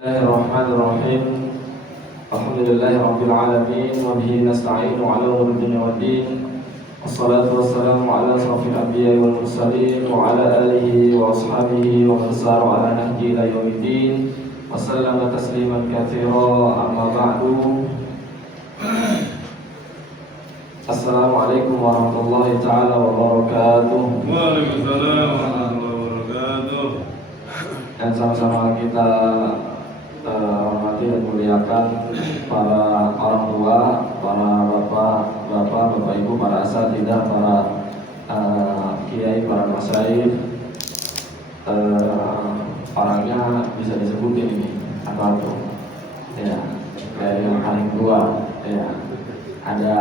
Bismillahirrahmanirrahim. Alhamdulillahirabbil alamin wa bihi nasta'inu 'ala umuri dunya waddin. Wassalatu wassalamu 'ala asyrafil anbiya'i wal mursalin wa 'ala alihi wa ashabihi wa man sara 'ala nahjihi ila yaumiddin. Wa sallama tasliman katsira. Amma ba'du. Assalamualaikum warahmatullahi taala wabarakatuh. Waalaikumsalam warahmatullahi wabarakatuh. Dan sama-sama kita hormati dan muliakan para orang tua, para bapak ibu, para asatidzah, para kiai, para masyayikh. Orangnya bisa disebutin ini apa tuh? Ya, kayak yang paling tua. Ya, ada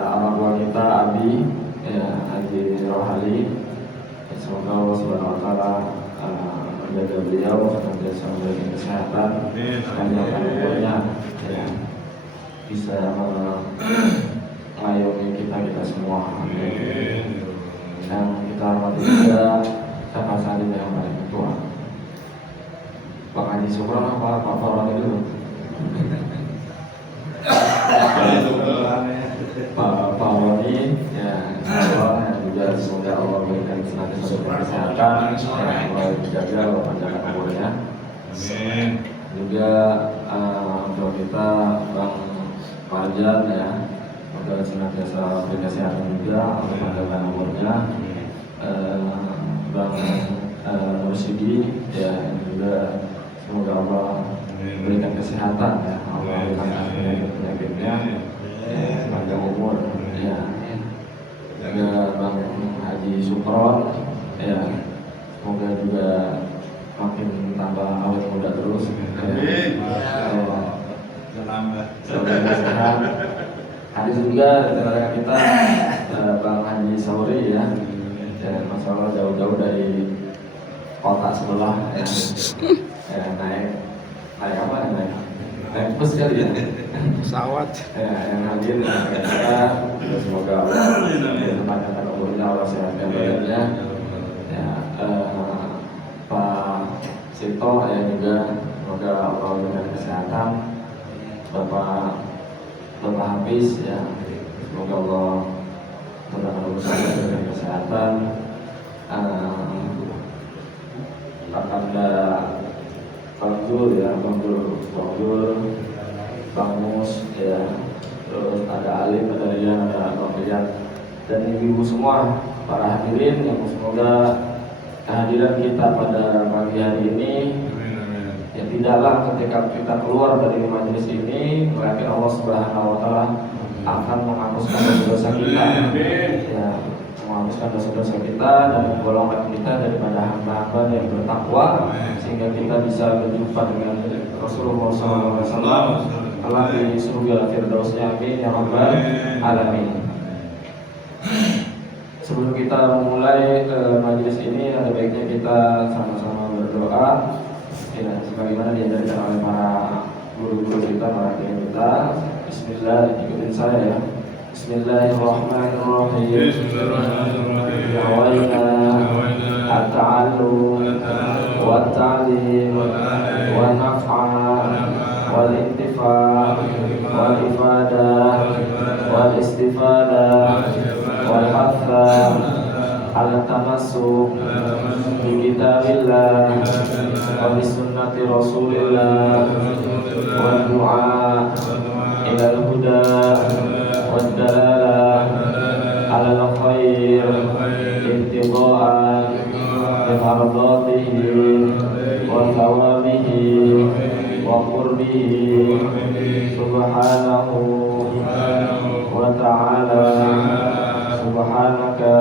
orang tua kita Abi, ya, Haji Rohali. Semoga Allah Subhanahu Wa Taala menjaga beliau, senantiasa memberikan kesehatan, panjangkan umurnya, ya, bisa mengayomi kita semua. Amin. Dan kita hormati juga siapa saja yang paling tua. Pak Haji Sukron apa Pak Faroni dulu? Pak Faroni, ya, Allah juga semoga Allah memberikan senantiasa kesehatan, Allah menjaga, Allah panjangkan umurnya. Amin. Juga untuk kita Bang Marjan, ya, semoga senantiasa berkesehatan juga, Allah panjangkan umurnya. Bang Mursidi, ya, juga semoga Allah memberikan kesehatan, ya, Allah memberikan penyakitnya, panjang umur, ya. Juga Bang Haji Sukron, ya, semoga juga makin tambah awet muda terus, semoga sehat. Ada juga rekan kita Bang Haji Sauri, ya, masalah jauh-jauh dari kota sebelah, ya, naik apa ya, naik bus kali ya, pesawat, ya, yang hadir, kita semoga Allah panjangkan umurnya, Allah sehatkan badannya, ya. Pak Sito, ya, juga semoga Allah berikan kesehatan. Bapak Hafiz, ya, semoga Allah berikan kesehatan. Kakanda Bang Zul, ya, Bang Mus, ya, terus ada Alim, ada Rian, ada Novian, dan ibu-ibu semua, para hadirin yang semoga kehadiran kita pada pagi hari ini, ya, tidaklah ketika kita keluar dari majelis ini melainkan Allah Subhanahu Wa Taala akan menghapuskan dosa-dosa kita, ya, menghapuskan dosa-dosa kita dan menggolongkan kita daripada hamba-hamba yang bertakwa, sehingga kita bisa berjumpa dengan Rasulullah SAW di surga Firdausnya. Amin ya rabbal alamin. Sebelum kita memulai majelis ini, ada baiknya kita sama-sama berdoa, ya, sebagaimana diajarkan oleh para guru-guru kita, para kiai kita. Bismillah, ikutin saya, ya. Bismillahirrahmanirrahim. Ya wayna at-ta'allum wa ta'lim wa naf'a wal intifa' wal ifadah wal istifadah wal hatha ala tamassuk bi kitabillah wa bi sunnati rasulillah wa du'a ila al-huda wa dalalah ala al-khair intiba'an bimardatihi wa thawabihi wa qurbihi subhanahu wa ta'ala. Subhanaka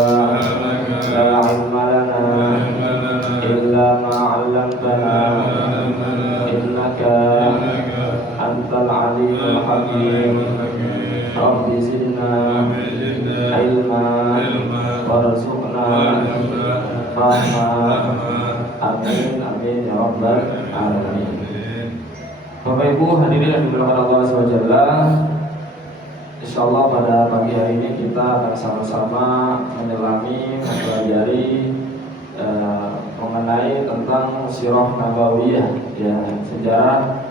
la ilma lana illa ma 'allamtana innaka antal alimul hakim. Rabbi zidna ilma warzuqna fahma. Amin amin ya rabbal alamin. Bapak Ibu hadirin yang dimuliakan Allah SWT, insyaallah pada pagi hari ini kita akan sama-sama menyelami, mempelajari mengenai tentang sirah nabawiyah, ya, sejarah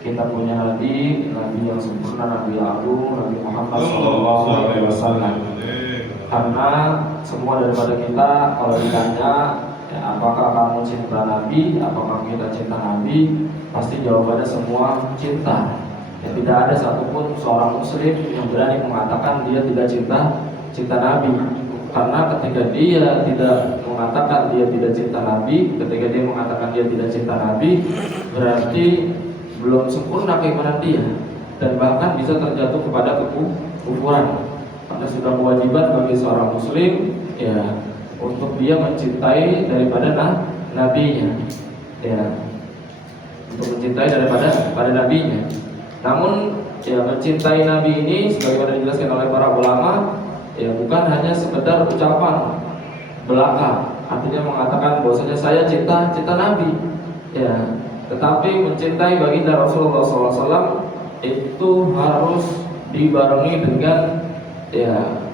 kita punya nabi yang sempurna, Nabi Agung, Nabi Muhammad SAW. Karena semua daripada kita kalau ditanya, ya, apakah kamu cinta Nabi, apakah kita cinta Nabi, pasti jawabannya semua cinta. Ya, tidak ada satupun seorang muslim yang berani mengatakan dia tidak cinta Nabi. Karena ketika dia tidak mengatakan dia tidak cinta Nabi, ketika dia mengatakan dia tidak cinta Nabi, berarti belum sempurna keimanan dia, dan bahkan bisa terjatuh kepada kekufuran. Karena sudah kewajiban bagi seorang muslim, ya, untuk dia mencintai daripada nabinya, ya, untuk mencintai daripada nabinya. Namun, ya, mencintai nabi ini sebagaimana dijelaskan oleh para ulama, ya, bukan hanya sekedar ucapan belaka, artinya mengatakan bahwasanya saya cinta nabi, ya, tetapi mencintai baginda Rasulullah SAW itu harus dibarengi dengan, ya,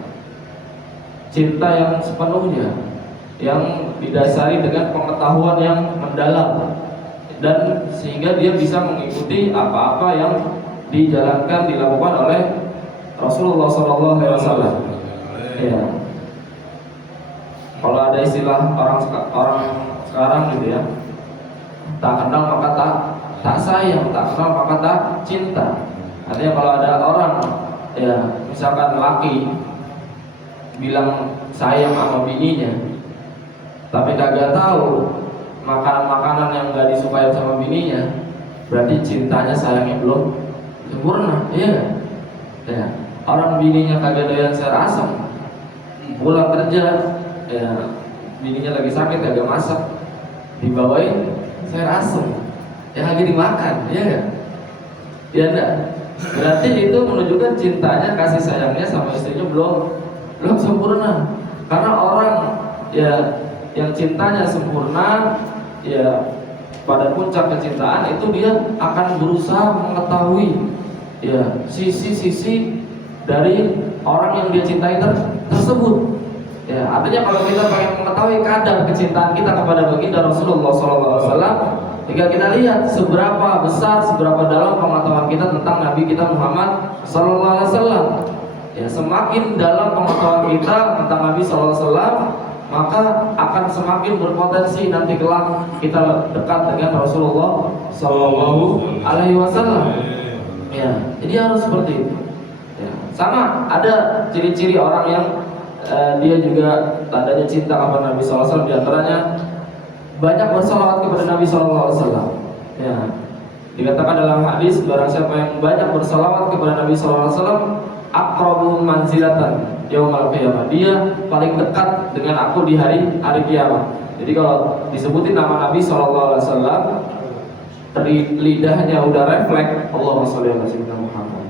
cinta yang sepenuhnya, yang didasari dengan pengetahuan yang mendalam, dan sehingga dia bisa mengikuti apa-apa yang dilakukan oleh Rasulullah SAW. Ya. Kalau ada istilah orang sekarang gitu ya, tak kenal maka tak sayang, tak kenal maka tak cinta. Artinya kalau ada orang, ya, misalkan laki bilang sayang sama bininya, tapi kagak tahu makanan-makanan yang gak disukai sama bininya, berarti cintanya sayangnya belum sempurna, iya. Ya. Orang bininya kagak doyan sayur asam, pulang kerja, ya, bininya lagi sakit kagak masak, dibawain sayur asem yang lagi dimakan, ya enggak? Ya enggak? Berarti itu menunjukkan cintanya, kasih sayangnya sama istrinya belum sempurna. Karena orang, ya, yang cintanya sempurna, ya, pada puncak kecintaan itu dia akan berusaha mengetahui, ya, sisi-sisi dari orang yang dia cintai tersebut. Ya, artinya kalau kita pengen mengetahui kadar kecintaan kita kepada baginda Rasulullah SAW, tinggal kita lihat seberapa besar, seberapa dalam pengetahuan kita tentang Nabi kita Muhammad SAW. Ya, semakin dalam pengetahuan kita tentang Nabi SAW, maka akan semakin berpotensi nanti kelak kita dekat dengan Rasulullah SAW. Ya, jadi harus seperti itu. Ya, sama ada ciri-ciri orang yang dia juga tandanya cinta kepada Nabi SAW, diantaranya banyak bersalawat kepada Nabi SAW. Ya, dikatakan dalam hadis, barang siapa yang banyak bersalawat kepada Nabi SAW, aqrabu manzilatan yaumal qiyamah, dia paling dekat dengan aku di hari kiamat. Jadi kalau disebutin nama Nabi SAW, dari lidahnya udah refleks Allahumma sholli ala sayyidina Muhammad.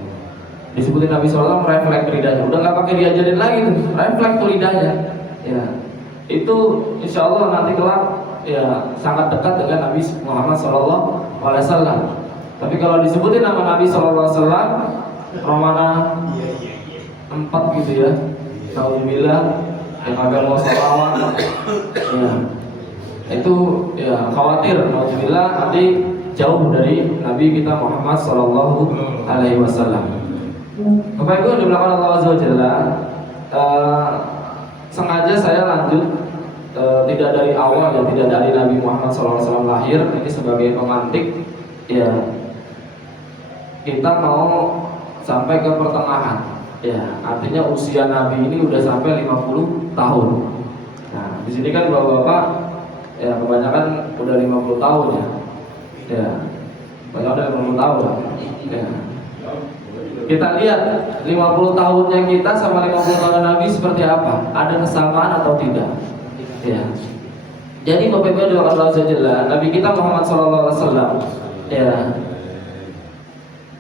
Disebutin Nabi SAW, refleks lidahnya, udah nggak pakai diajarin lagi tuh, refleks tuh lidahnya. Ya, itu insya Allah nanti kelak, ya, sangat dekat dengan Nabi Muhammad SAW. Tapi kalau disebutin nama Nabi SAW, Romana 4 gitu ya, Alhamdulillah, yang agak mau salawat, ya, itu, ya, khawatir Alhamdulillah nanti jauh dari Nabi kita Muhammad SAW. Bapak Ibu di belakang Allah Azza wa Jalla, sengaja saya lanjut, tidak dari awal, ya, tidak dari Nabi Muhammad SAW lahir, ini sebagai pemantik, ya, kita mau sampai ke pertengahan, ya, artinya usia Nabi ini udah sampai 50 tahun. Nah, di sini kan bapak-bapak, ya, kebanyakan udah 50 tahun ya, ya, banyak udah 50 tahun, ya. Kita lihat 50 tahunnya kita sama 50 tahun Nabi seperti apa? Ada kesamaan atau tidak? Ya. Jadi Bapak Ibu doakan Allah Jalla, Nabi kita Muhammad SAW, ya,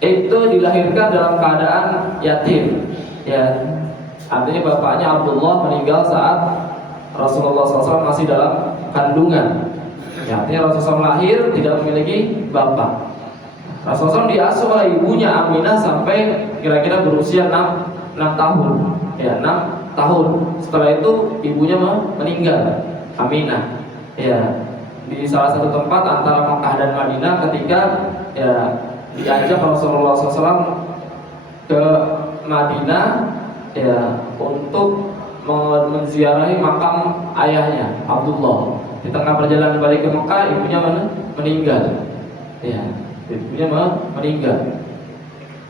itu dilahirkan dalam keadaan yatim. Ya. Artinya bapaknya Abdullah meninggal saat Rasulullah SAW masih dalam kandungan. Ya, artinya Rasulullah lahir tidak memiliki bapak. Rasulullah SAW diasuh oleh ibunya Aminah sampai kira-kira berusia 6 tahun. Ya, 6 tahun. Setelah itu ibunya meninggal, Aminah. Ya, di salah satu tempat antara Mekah dan Madinah ketika ya diajak Rasulullah SAW ke Madinah ya untuk menziarahi makam ayahnya Abdullah. Di tengah perjalanan balik ke Mekah, ibunya meninggal. Ya, ibunya meninggal.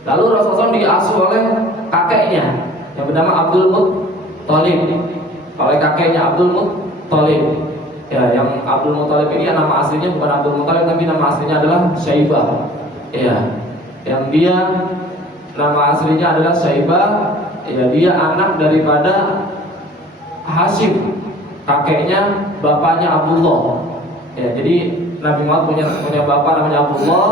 Lalu Rasulullah SAW diasuh oleh kakeknya yang bernama Abdul Muttalib. Oleh kakeknya Abdul Muttalib. Ya, yang Abdul Muttalib ini nama aslinya bukan Abdul Muttalib, tapi nama aslinya adalah Syaibah. Ya, yang dia nama aslinya adalah Syaibah. Ya, dia anak daripada Hashim, kakeknya bapaknya Abdullah. Ya, jadi Nabi Muhammad punya bapak namanya Abdullah,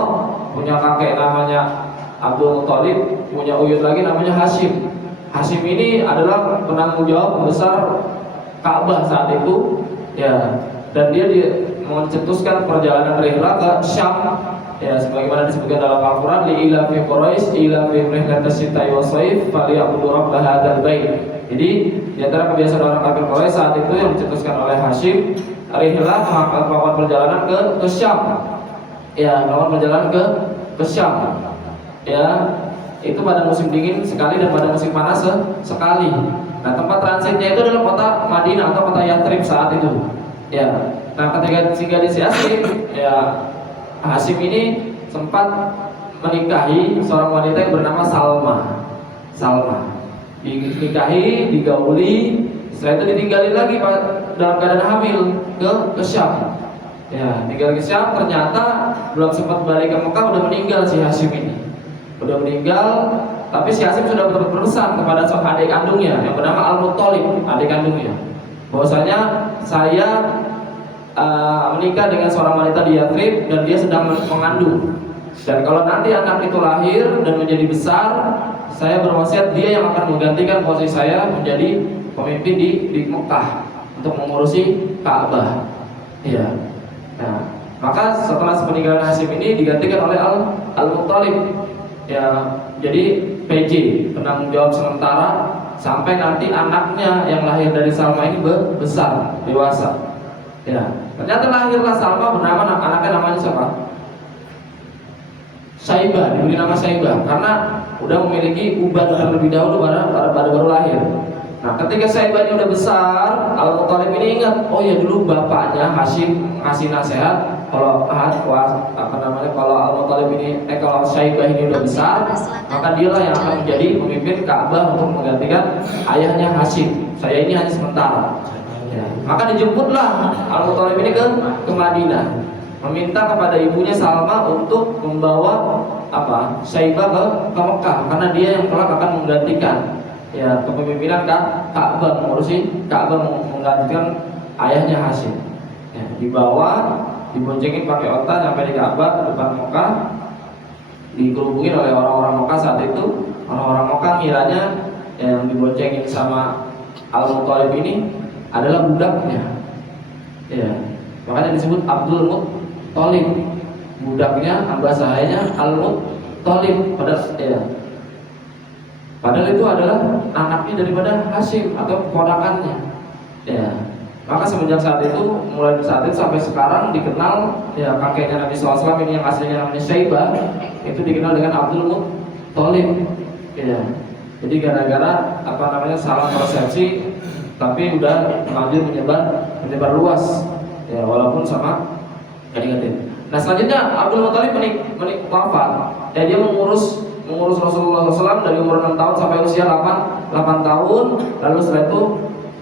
punya kakek namanya Abdul Muttalib, punya uyut lagi namanya Hashim. Hashim ini adalah penanggung jawab besar Ka'bah saat itu. Ya, dan dia mencetuskan perjalanan rihlah ke Syam. Ya, sebagaimana disebutkan dalam Al-Qur'an, li ila fi Quraisy ila fi rihlatas syita'i was shaif falyabudu rabb hadzal bait. Jadi di antara kebiasaan orang kafir Quraisy saat itu yang dicetuskan oleh Hashim, rihlah melakukan perjalanan ke Syam. Ya, melakukan perjalanan ke Syam. Ya, itu pada musim dingin sekali dan pada musim panas sekali. Nah, tempat transitnya itu adalah kota Madinah atau kota Yathrib saat itu. Ya, nah ketika singgah di Yathrib, ya Hashim ini sempat menikahi seorang wanita yang bernama Salma. Dinikahi, digauli, setelah itu ditinggalin lagi dalam keadaan hamil ke Syam. Ya, tinggal ke Syam, ternyata belum sempat balik ke Mekah udah meninggal si Hashim ini. Udah meninggal, tapi si Hashim sudah berpesan kepada seorang adik kandungnya yang bernama Al-Muttalib, adik kandungnya, bahwasanya saya menikah dengan seorang wanita di Yathrib dan dia sedang mengandung. Dan kalau nanti anak itu lahir dan menjadi besar, saya berwasiat dia yang akan menggantikan posisi saya menjadi pemimpin di Mekah untuk mengurusi Ka'bah. Iya. Nah, maka setelah peninggalan Hashim ini digantikan oleh Al-Muttalib. Ya, jadi PJ, penanggung jawab sementara sampai nanti anaknya yang lahir dari Salma ini besar, dewasa. Ya, ternyata lahirlah Salma bernama anaknya namanya siapa? Syaibah, diberi nama Syaibah karena udah memiliki uban terlebih dahulu pada baru lahir. Nah, ketika Syaibah ini udah besar, Al-Muttalib ini ingat, oh ya dulu bapaknya Hashim ngasih nasihat kalau kalau Al-Muttalib ini kalau Syaibah ini udah besar, maka dialah yang akan menjadi pemimpin Ka'bah untuk menggantikan ayahnya Hashim. Saya ini hanya sementara. Ya, maka dijemputlah Al-Muttalib ini ke Madinah, meminta kepada ibunya Salma untuk membawa Syaibah ke Mekah karena dia yang kelak akan menggantikan ya kepemimpinan Ka'bah, mengurusi Ka'bah, menggantikan ayahnya Hashim. Ya, dibawa, diboncengin pakai onta sampai di Ka'bah depan Mekah, dikerubungin oleh orang-orang Mekah saat itu. Orang-orang Mekah ngiranya yang diboncengin sama Al-Muttalib ini adalah budaknya. Ya, makanya disebut Abdul Muttalib. Budaknya, hamba sahayanya Al-Muttalib. Padahal itu adalah anaknya daripada Hashim atau keponakannya. Ya. Maka semenjak saat itu, mulai saat itu sampai sekarang dikenal ya kakeknya Nabi SAW ini yang aslinya namanya Syaibah, itu dikenal dengan Abdul Muttalib. Ya. Jadi gara-gara salah persepsi, tapi udah lanjut menyebar luas. Ya, walaupun sama gading-gading. Nah, selanjutnya Abdul Muttalib wafat. Ya, dia mengurus Rasulullah SAW dari umur 6 tahun sampai usia 8 tahun. Lalu setelah itu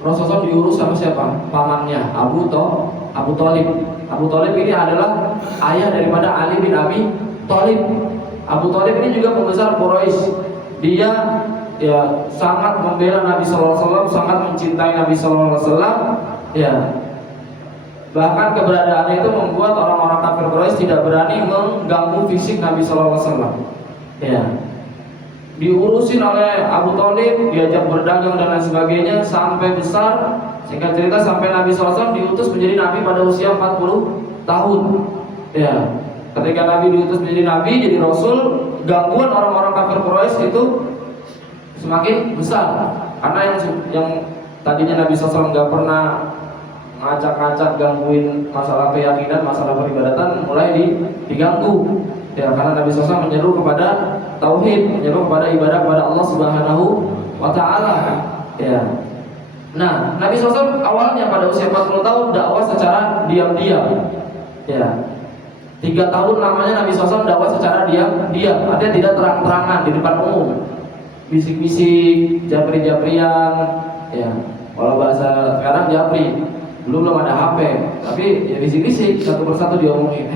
Rasulullah diurus sama siapa? Pamannya Abu Thalib. Abu Thalib ini adalah ayah daripada Ali bin Abi Thalib. Abu Thalib ini juga pembesar Quraisy. Dia ya sangat membela Nabi Sallallahu Alaihi Wasallam, sangat mencintai Nabi Sallallahu Alaihi Wasallam. Ya, bahkan keberadaannya itu membuat orang-orang kafir Quraisy tidak berani mengganggu fisik Nabi Sallallahu Alaihi Wasallam. Ya, diurusin oleh Abu Thalib, diajak berdagang dan lain sebagainya sampai besar. Singkat cerita sampai Nabi SAW diutus menjadi Nabi pada usia 40 tahun. Ya, ketika Nabi diutus menjadi Nabi, jadi Rasul, gangguan orang-orang kafir Quraisy itu semakin besar. Karena yang tadinya Nabi SAW nggak pernah ngacak-ngacak gangguin masalah keyakinan, masalah peribadatan mulai diganggu. Ya, karena Nabi SAW menyeru kepada tauhid, menyeru kepada ibadah kepada Allah Subhanahu wa taala. Ya. Nah, Nabi SAW awalnya pada usia 40 tahun dakwah secara diam-diam. Ya. 3 tahun namanya Nabi SAW dakwah secara diam-diam, artinya tidak terang-terangan di depan umum. Bisik-bisik, japri-japrian, ya. Kalau bahasa sekarang japri, belum ada HP, tapi ya bisik-bisik satu persatu diomongin.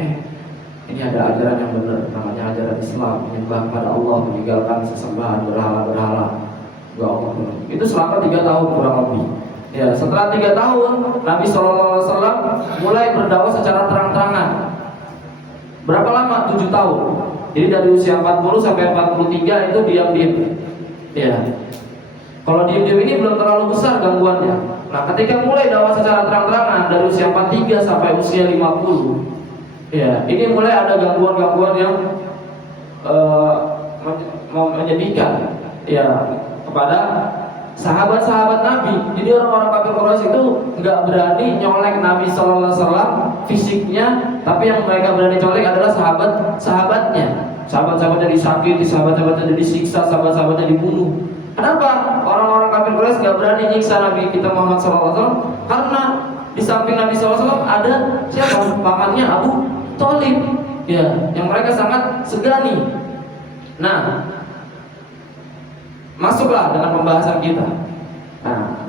Ini ada ajaran yang benar, namanya ajaran Islam, menyembah kepada Allah, meninggalkan sesembahan berhala-berhala. Itu selama 3 tahun kurang lebih. Ya, setelah 3 tahun Nabi SAW mulai berdakwah secara terang-terangan. Berapa lama? 7 tahun. Jadi dari usia 40 sampai 43 itu diam-diam. Ya. Kalau diam-diam ini belum terlalu besar gangguannya. Nah, ketika mulai dakwah secara terang-terangan dari usia 43 sampai usia 50, ya, ini mulai ada gangguan-gangguan yang menyedihkan, ya, kepada sahabat-sahabat Nabi. Jadi orang-orang kafir Quraisy itu nggak berani nyolek Nabi SAW fisiknya, tapi yang mereka berani colek adalah sahabat-sahabatnya. Sahabat-sahabatnya disakiti, sahabat-sahabatnya disiksa, sahabat-sahabatnya dibunuh. Kenapa orang-orang kafir Quraisy nggak berani nyiksa Nabi kita Muhammad SAW? Karena di samping Nabi SAW ada siapa? Pamannya Abu Thalib, ya, yang mereka sangat segani. Nah, masuklah dengan pembahasan kita.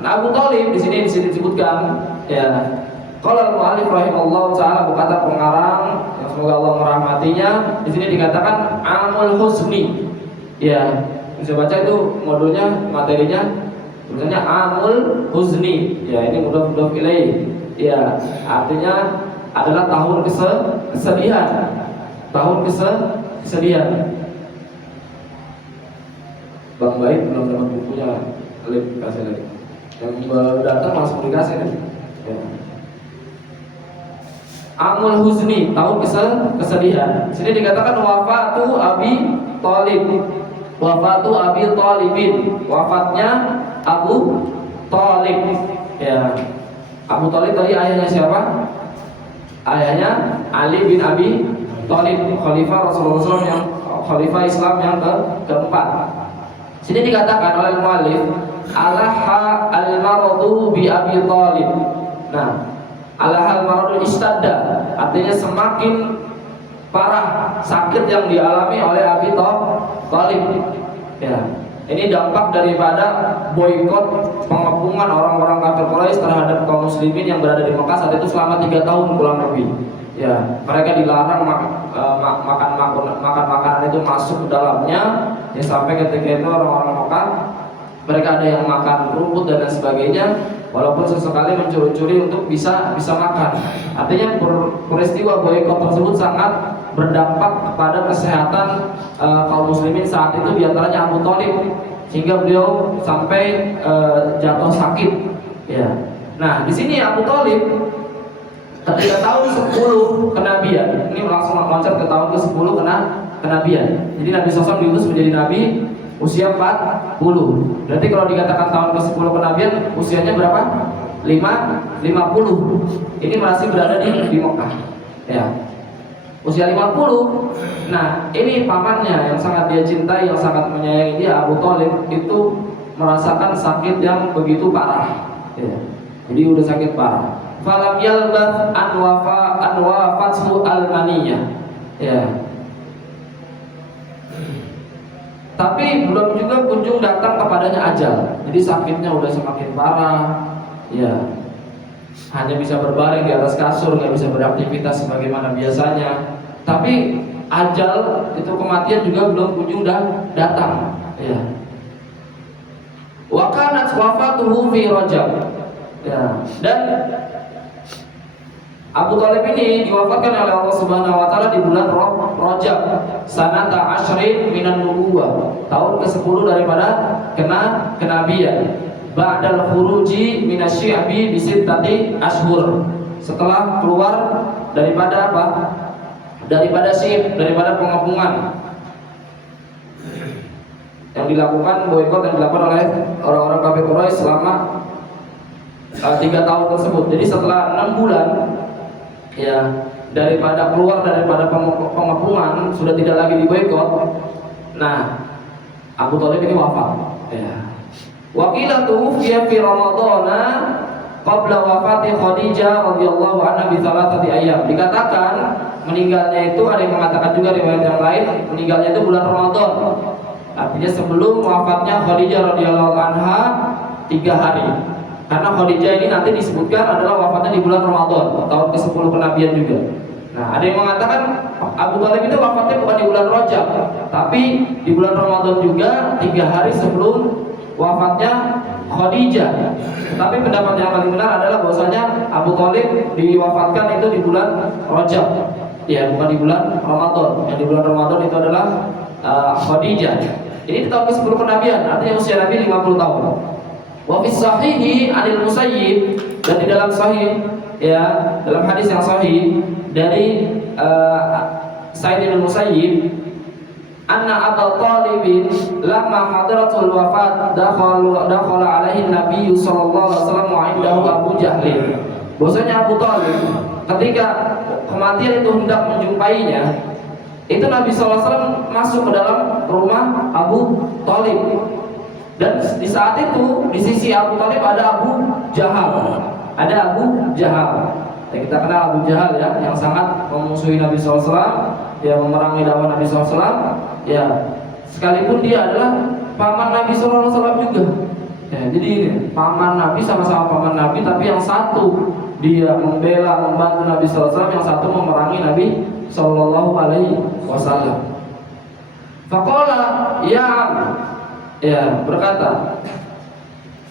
Nah, Abu Thalib di sini disebutkan, ya, qala al-mu'allif rahimahullah taala, berkata pengarang yang semoga Allah merahmatinya, di sini dikatakan amul husni. Ya, bisa baca itu modulnya, materinya tulisannya amul husni. Ya, ini mudhof ilaih. Ya, artinya adalah tahun kesedihan. Tahun kesedihan. Bang Baik belum dapat bukunya, kasih lagi. Yang baru datang langsung dikasih nih. Ya. Amul Huzni, tahun kesedihan. Sini dikatakan wafatu Abi Thalib. Wafatu Abi Thalibin. Wafatnya Abu Thalib. Ya. Abu Thalib tadi ayahnya siapa? Ayahnya Ali bin Abi Thalib, khalifah Rasulullah SAW, yang khalifah Islam yang keempat. Sini dikatakan oleh muallif alaha al-maradu bi Abi Thalib. Nah, alaha al-maradu istadda, artinya semakin parah sakit yang dialami oleh Abi Thalib. Ya, ini dampak daripada boikot pengepungan orang-orang kafir Quraisy terhadap kaum muslimin yang berada di Mekah saat itu selama 3 tahun kurang lebih. Ya, mereka dilarang makan makanan itu masuk ke dalamnya. Ya, sampai ketika itu orang-orang Mekah mereka ada yang makan rumput dan lain sebagainya, walaupun sesekali mencuri-curi untuk bisa makan. Artinya peristiwa boikot tersebut sangat berdampak kepada kesehatan kaum muslimin saat itu, diantaranya Abu Thalib, sehingga beliau sampai jatuh sakit. Ya. Nah, di sini Abu Thalib ketika tahun 10 kenabian, ini langsung loncat ke tahun ke-10 kenabian. Jadi Nabi SAW diutus menjadi nabi usia 40. Berarti kalau dikatakan tahun ke-10 kenabian, usianya berapa? 50. Ini masih berada di Mekah. Ya. Usia 50. Nah, ini pamannya yang sangat dia cintai, yang sangat menyayangi dia, Abu Thalib, itu merasakan sakit yang begitu parah. Ya. Jadi udah sakit parah. Falam yalbath anwafathu al-maniyah. Ya. Tapi belum juga kunjung datang kepadanya ajal. Jadi sakitnya udah semakin parah. Ya. Hanya bisa berbaring di atas kasur, nggak bisa beraktivitas sebagaimana biasanya. Tapi ajal itu, kematian juga belum kunjung datang. Ya. Wa kanat wafatuhu fi Rajab. Ya. Dan Abu Thalib ini diwafatkan oleh Allah Subhanahu wa taala di bulan Rajab, sanata asyrin minan nubuwah, tahun ke-10 daripada kenabian. Ba'dal khuruji minasyi'bi bisittati ashhur. Setelah keluar daripada apa? Daripada syi'b, daripada pengepungan yang dilakukan, boikot yang dilakukan oleh orang-orang kafir Quraisy selama 3 tahun tersebut. Jadi setelah 6 bulan ya daripada keluar daripada pengepungan, sudah tidak lagi diboikot. Nah, Abu Thalib ini wafat. Ya. Waqilah tuwfiya fi Ramadhana qabla wafati Khadijah radhiyallahu anha bi 3 ayyam. Dikatakan meninggalnya itu, ada yang mengatakan juga riwayat yang lain, meninggalnya itu bulan Ramadan. Artinya sebelum wafatnya Khadijah radhiyallahu anha 3 hari. Karena Khadijah ini nanti disebutkan adalah wafatnya di bulan Ramadan, tahun ke-10 kenabian juga. Nah, ada yang mengatakan Abu Thalib itu wafatnya bukan di bulan Rajab, tapi di bulan Ramadan juga 3 hari sebelum wafatnya Khadijah. Tapi pendapat yang paling benar adalah bahwasanya Abu Thalib diwafatkan itu di bulan Rajab. Ya, bukan di bulan Ramadan. Yang di bulan Ramadan itu adalah Khadijah. Ini di tahun ke-10 kenabian, artinya usia Nabi 50 tahun. Wa fi sahihi 'anil Musayyib, dan di dalam sahih ya, dalam hadis yang sahih dari Sa'id bin Musayyib, anna Abu Thalib lamma hadaratul wafat dakhala alaihi Nabi sallallahu alaihi wasallam wa indahu Abu Jahl. Bahwasanya Abu Thalib ketika kematian itu hendak menjumpainya, itu Nabi sallallahu alaihi wasallam masuk ke dalam rumah Abu Thalib. Dan di saat itu di sisi Abu Thalib ada Abu Jahal. Ada Abu Jahal. Ya, kita kenal Abu Jahal ya, yang sangat memusuhi Nabi SAW, ya, memerangi dakwah Nabi SAW. Ya, sekalipun dia adalah paman Nabi SAW juga. Ya, jadi ini paman Nabi, sama-sama paman Nabi, tapi yang satu dia membela, membantu Nabi SAW, yang satu memerangi Nabi SAW. Faqala ya, berkata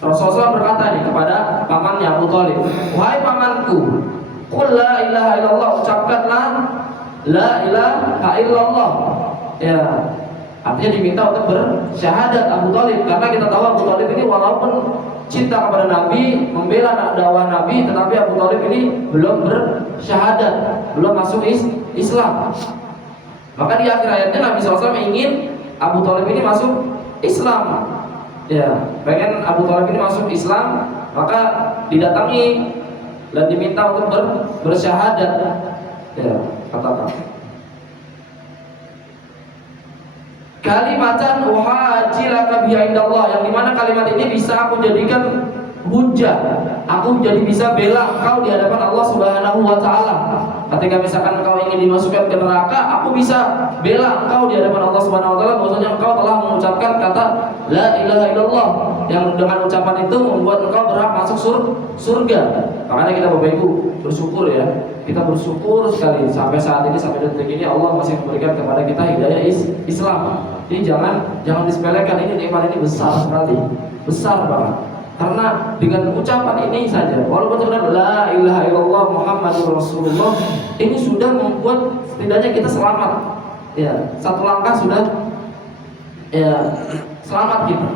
Rasulullah berkata nih kepada pamannya Abu Thalib, wahai pamanku, qul la ilaha illallah, ucapkanlah la ilaha illallah. Ya, artinya diminta untuk bersyahadat Abu Thalib, karena kita tahu Abu Thalib ini walaupun cinta kepada Nabi, membela dakwah Nabi, tetapi Abu Thalib ini belum bersyahadat, belum masuk Islam. Maka di akhir ayatnya Nabi SAW ingin Abu Thalib ini masuk Islam. Ya, pengen Abu Thalib ini masuk Islam, maka didatangi dan diminta untuk bersyahadat. Ya, katakan kalimatan uhajilaka biha indallah, yang dimana kalimat ini bisa aku jadikan hujah, aku jadi bisa bela engkau di hadapan Allah Subhanahu wa taala. Ketika misalkan engkau ingin dimasukkan ke neraka, aku bisa bela engkau di hadapan Allah Subhanahu wa taala bahwasanya engkau telah mengucapkan kata la ilaha illallah, yang dengan ucapan itu membuat engkau berhak masuk surga. Makanya kita Bapak Ibu bersyukur ya. Kita bersyukur sekali sampai saat ini, sampai detik ini Allah masih memberikan kepada kita hidayah Islam. Ini jangan disepelekan, ini nikmat ini besar sekali. Besar banget. Karena dengan ucapan ini saja, walaupun sebenarnya la ilaha illallah Muhammadur Rasulullah, ini sudah membuat setidaknya kita selamat. Ya, satu langkah sudah ya selamat kita.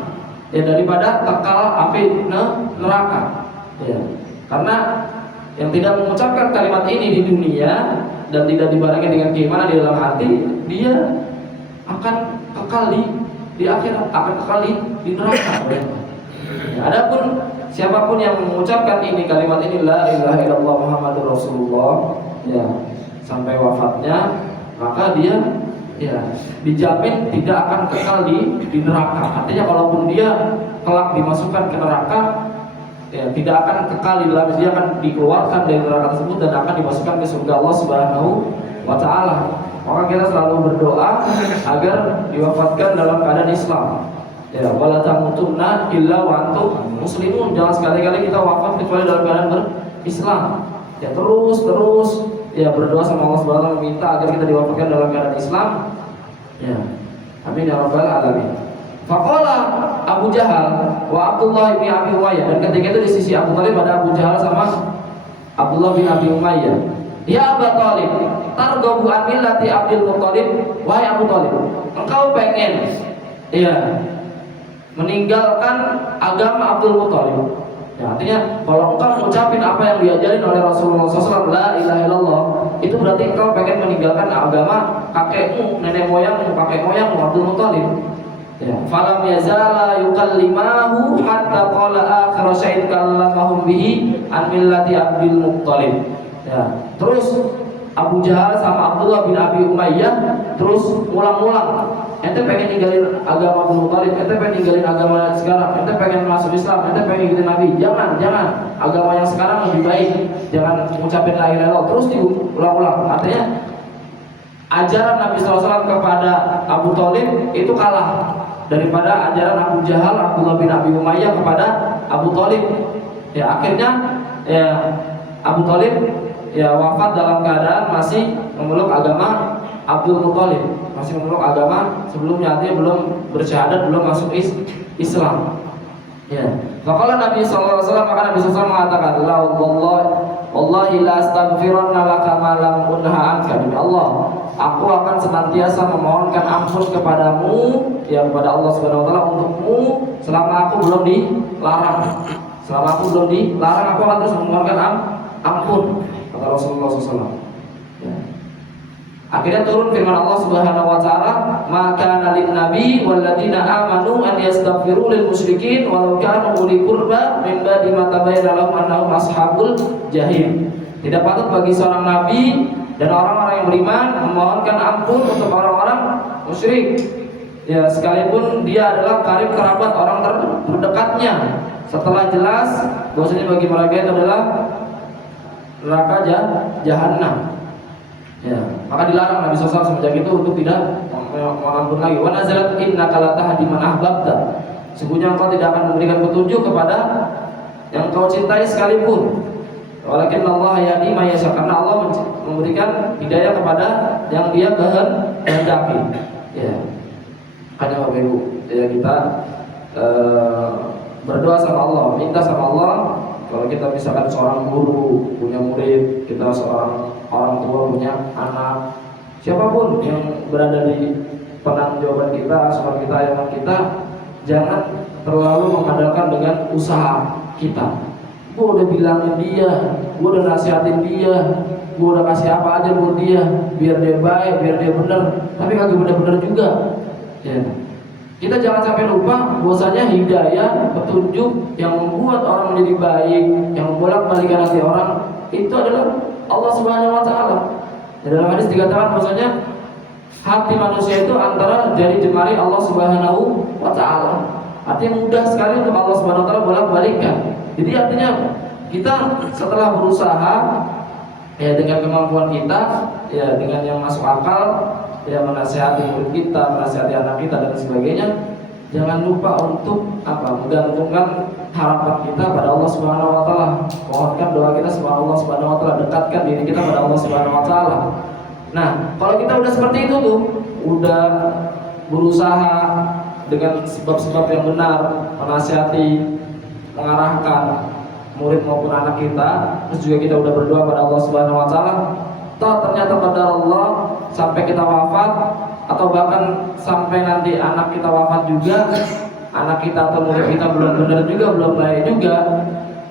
Ya, daripada kekal api neraka. Ya. Karena yang tidak mengucapkan kalimat ini di dunia dan tidak dibarengi dengan keimanan di dalam hati, dia akan kekal di akhirat, akan kekal di neraka. Ya, adapun siapapun yang mengucapkan ini, kalimat ini la ilaha illallah Muhammadur Rasulullah, ya, sampai wafatnya, maka dia ya dijamin tidak akan kekal di neraka. Artinya kalaupun dia kelak dimasukkan ke neraka, ya tidak akan kekal di dalam, dia akan dikeluarkan dari neraka tersebut dan akan dimasukkan ke surga Allah Subhanahu wa taala. Maka kita selalu berdoa agar diwafatkan dalam keadaan Islam. Ya, wala tamutunna illa wa antum muslimun. Jangan sekali-kali kita wafat kecuali dalam keadaan berislam. Ya, terus ya berdoa sama Allah Subhanahu wa taala, meminta agar kita diwafatkan dalam keadaan Islam. Ya. Amin ya rabbal alamin. Faqala Abu Jahal wa Abdullah bin Abi Umayyah, dan ketika itu di sisi Abu Thalib ada Abu Jahal sama Abdullah bin Abi Umayyah. Ya Abu Thalib, targhabu an millati Abdul Muthalib, wahai Abu Thalib, engkau pengen ya meninggalkan agama Abdul Muthalib. Ya, artinya kalau engkau mengucapin apa yang diajarin oleh Rasulullah SAW, la ilaha illallah, itu berarti engkau pengen meninggalkan agama kakekmu, nenek moyangmu, kakek moyangmu Abdul Muthalib. Ya, falam yazala yukallimahu hatta qala akhir syai'in kallamahum bihi an millati Abdul Muttalib. Ya, terus Abu Jahal sama Abdullah bin Abi Umayyah terus ulang-ulang. Ente pengen ninggalin agama Abdul Muttalib, ente pengen ninggalin agama sekarang, ente pengen masuk Islam, ente pengen ikutin Nabi. Jangan. Agama yang sekarang lebih baik. Jangan mengucapin la ilaha illallah. Terus diulang-ulang. Artinya ajaran Nabi SAW kepada Abu Thalib itu kalah daripada ajaran Abu Jahal, Abdullah bin Abi Umayyah kepada Abu Thalib. Ya, akhirnya ya Abu Thalib ya wafat dalam keadaan masih memeluk agama Abdul Muthalib, masih memeluk agama sebelumnya, artinya belum bersyahadat, belum masuk Islam. Ya. Maka Nabi SAW maka Nabi SAW mengatakan, la wallahi la astaghfiranna laka ma lam unha anka. Demi Allah, aku akan senantiasa memohonkan ampun kepadamu, ya kepada Allah Subhanahu wa taala untukmu selama aku belum dilarang. Selama aku belum dilarang, aku akan terus memohonkan ampun, kata Rasulullah SAW. Ya. Akhirnya turun firman Allah Subhanahu wa taala, "Maka nalin nabi walladzina amanu an yastaghfiru lil musyrikin walau kanu uli qurba min ba'di ma tabayyana lahum annahum ashabul jahim." Tidak patut bagi seorang nabi dan orang-orang yang beriman memohonkan ampun untuk orang-orang musyrik. Ya, sekalipun dia adalah karib kerabat, orang terdekatnya, setelah jelas bahwasanya bagi mereka itu adalah neraka jahanam. Ya, maka dilarang Nabi SAW sejak itu untuk tidak mengampun lagi. Wa nazalat innaka la tahdi man ahbabta. Sesungguhnya engkau tidak akan memberikan petunjuk kepada yang kau cintai sekalipun. Walakin Allah yahdi may yasha, karena Allah memberikan hidayah kepada yang Dia kehendaki. Ya. Hanya Bapak Ibu, ya kita berdoa sama Allah, minta sama Allah. Kalau kita misalkan seorang guru punya murid, kita seorang orang tua punya anak, siapapun yang berada di penanggung jawaban kita, seorang kita, ayah kita, jangan terlalu mengandalkan dengan usaha kita. Gue udah bilangin dia, gue udah nasihatin dia, gue udah kasih apa aja buat dia, biar dia baik, biar dia benar, tapi kagak benar-benar juga. Ya. Kita jangan sampai lupa bahwasanya hidayah, petunjuk yang membuat orang menjadi baik, yang membolak-balikan hati orang, itu adalah Allah Subhanahu wa taala. Dalam hadis dikatakan bahwasanya hati manusia itu antara jari jemari Allah Subhanahu wa taala. Artinya mudah sekali untuk Allah Subhanahu wa taala bolak-balikkan. Jadi artinya kita setelah berusaha ya dengan kemampuan kita, ya dengan yang masuk akal, ya menasihati murid kita, menasihati anak kita dan sebagainya, jangan lupa untuk menggantungkan harapan kita pada Allah Subhanahu wa taala. Mohonkan doa kita kepada Allah Subhanahu wa taala, dekatkan diri kita pada Allah Subhanahu wa taala. Nah, kalau kita udah seperti itu tuh, udah berusaha dengan sebab-sebab yang benar, menasihati, mengarahkan murid maupun anak kita, terus juga kita udah berdoa pada Allah Subhanahu wa taala, toh ternyata pada Allah sampai kita wafat atau bahkan sampai nanti anak kita wafat juga, anak kita atau murid kita belum benar juga, belum baik juga,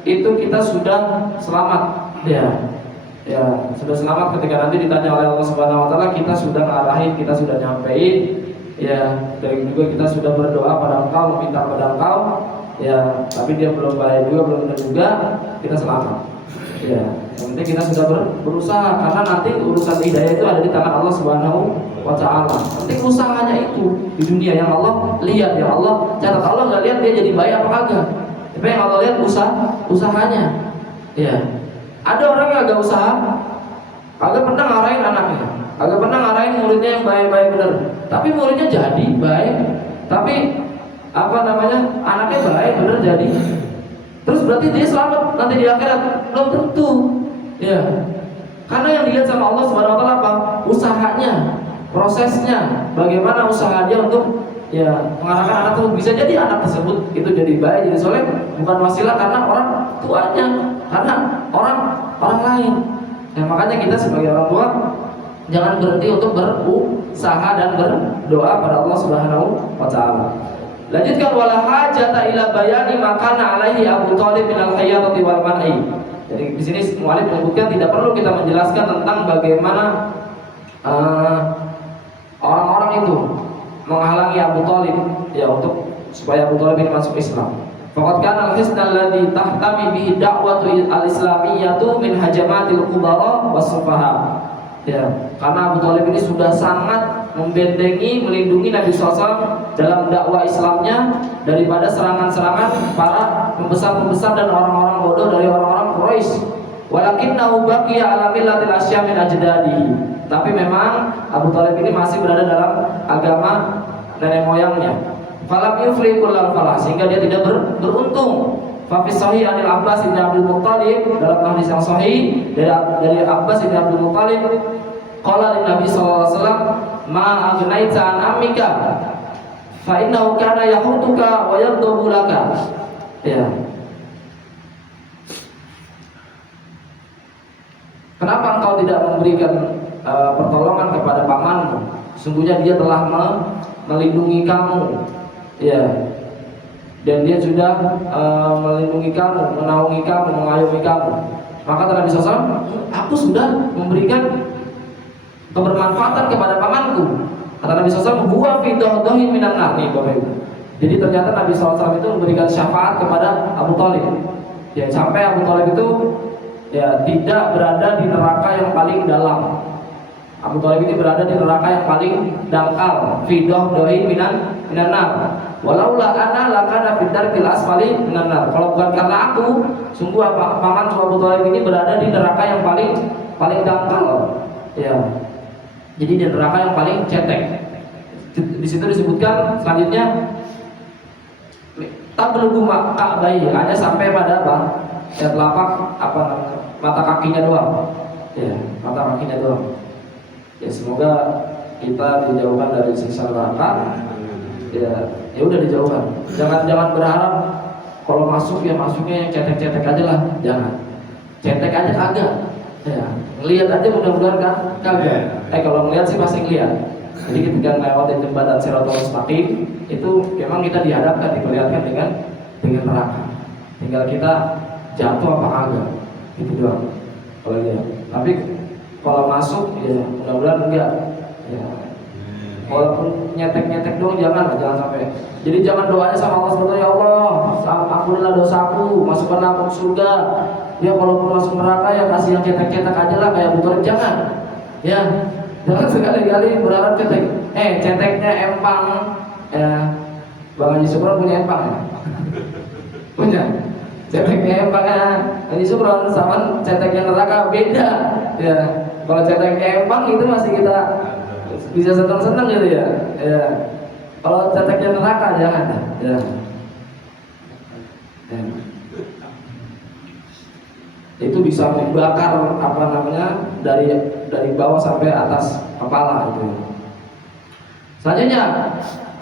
itu kita sudah selamat. Ya, sudah selamat ketika nanti ditanya oleh Allah Subhanahu wa taala, kita sudah ngarahin, kita sudah nyampein, ya, dan juga kita sudah berdoa pada Engkau, meminta pada Engkau, ya, tapi dia belum baik juga, belum benar juga, kita selamat. Ya, yang penting kita sudah berusaha, karena nanti urusan hidayah itu ada di tangan Allah Subhanahu wa taala. Penting usahanya itu di dunia yang Allah lihat, yang Allah catat. Allah nggak lihat dia jadi baik apa kagak, tapi yang Allah lihat usahanya. Ya, ada orang yang agak usaha, kagak pernah ngarahin anaknya, kagak pernah ngarahin muridnya yang baik-baik bener, tapi muridnya jadi baik, tapi anaknya baik bener jadi. Terus berarti dia selamat nanti di akhirat? Belum tentu. Ya. Karena yang dilihat sama Allah Subhanahu wa taala apa? Usahanya, prosesnya, bagaimana usaha dia untuk ya mengarahkan anak tersebut. Bisa jadi anak tersebut itu jadi baik, jadi soleh, bukan wasilah karena orang tuanya, karena orang lain. Nah, makanya kita sebagai orang tua jangan berhenti untuk berusaha dan berdoa pada Allah Subhanahu wa taala. Lanjutkan, wala hajata ila bayani makana alaihi Abu Thalib min al-hayyati wal man'i. Jadi di sini muallif menyebutkan tidak perlu kita menjelaskan tentang bagaimana orang-orang itu menghalangi menghalangi Abu Thalib ya untuk supaya Abu Thalib ini masuk Islam. Faqad kana al-hisna alladhi tahtami bihi da'watu al-islamiyyatu min hajamatil kubara was-sufaha. Ya, karena Abu Thalib ini sudah sangat membentengi, melindungi Nabi SAW dalam dakwah Islamnya daripada serangan-serangan para pembesar-pembesar dan orang-orang bodoh dari orang-orang Quraisy. Walakinnahu baqiya ala millatil asya min ajdadihi. Tapi memang Abu Thalib ini masih berada dalam agama nenek moyangnya. Falam yufriqul falah, sehingga dia tidak beruntung. Fa fi sahih anil Abbas bin Abdul Muttalib, dalam hadis yang sahih dari Abbas bin Abdul Muttalib, qala lin Nabi sallallahu alaihi wasallam, ma aghnaita an ammika fa innahu kana yahutuka wa yardubu laka. Ya. Kenapa engkau tidak memberikan pertolongan kepada pamanmu? Sungguhnya dia telah melindungi kamu. Ya. Dan dia sudah melindungi kamu, menaungi kamu, mengayomi kamu. Maka Nabi SAW, aku sudah memberikan kebermanfaatan kepada pamanku. Kata Nabi SAW, huwa fi dahdahin minan nar. Nih Bapak Ibu. Jadi ternyata Nabi SAW itu memberikan syafaat kepada Abu Thalib. Ya, sampai Abu Thalib itu ya tidak berada di neraka yang paling dalam. Abu Thalib ini berada di neraka yang paling dangkal. Fi dahdahin minan nar. Walaula ana lakana fid darkil asfali minan nar. Kalau bukan karena aku, sungguh paman Abu Thalib ini berada di neraka yang paling dangkal. Ya. Jadi di neraka yang paling cetek. Di situ disebutkan selanjutnya tablughu ka'bai, hanya sampai pada apa? Ya, telapak apa namanya? Mata kakinya doang. Ya, mata kakinya doang. Ya, semoga kita dijauhkan dari siksa neraka. Ya udah dijauhkan. Jangan berharap kalau masuk ya masuknya yang cetek-cetek aja lah. Jangan. Cetek aja kagak. Ya, lihat aja mudah-mudahan kan kagak. Kalau ngelihat sih pasti ngelihat. Jadi ketika melewati jembatan Shiratal Mustaqim itu memang kita dihadapkan, diperlihatkan dengan neraka. Tinggal kita jatuh apa kagak. Itu doang. Kalau lihat. Tapi kalau masuk ya mudah-mudahan enggak. Ya. Walaupun nyetek doang jangan sampai. Jadi jangan doanya sama Allah SWT, ya Allah, ampunilah dosaku, masukkan aku ke surga. Ya kalaupun masuk neraka ya kasih yang cetek-cetek aja lah kayak Abu Thalib, jangan. Ya, jangan sekali-kali berharap cetek. Ceteknya empang. Ya, Bang Haji Subron punya empang ya? Punya. Ceteknya empang ya. Haji Subron sama ceteknya neraka beda. Ya, kalau ceteknya empang itu masih kita bisa senang-senang gitu ya. Ya. Kalau ceteknya neraka jangan. Ya. Ya. Itu bisa membakar apa namanya dari bawah sampai atas kepala itu. Selanjutnya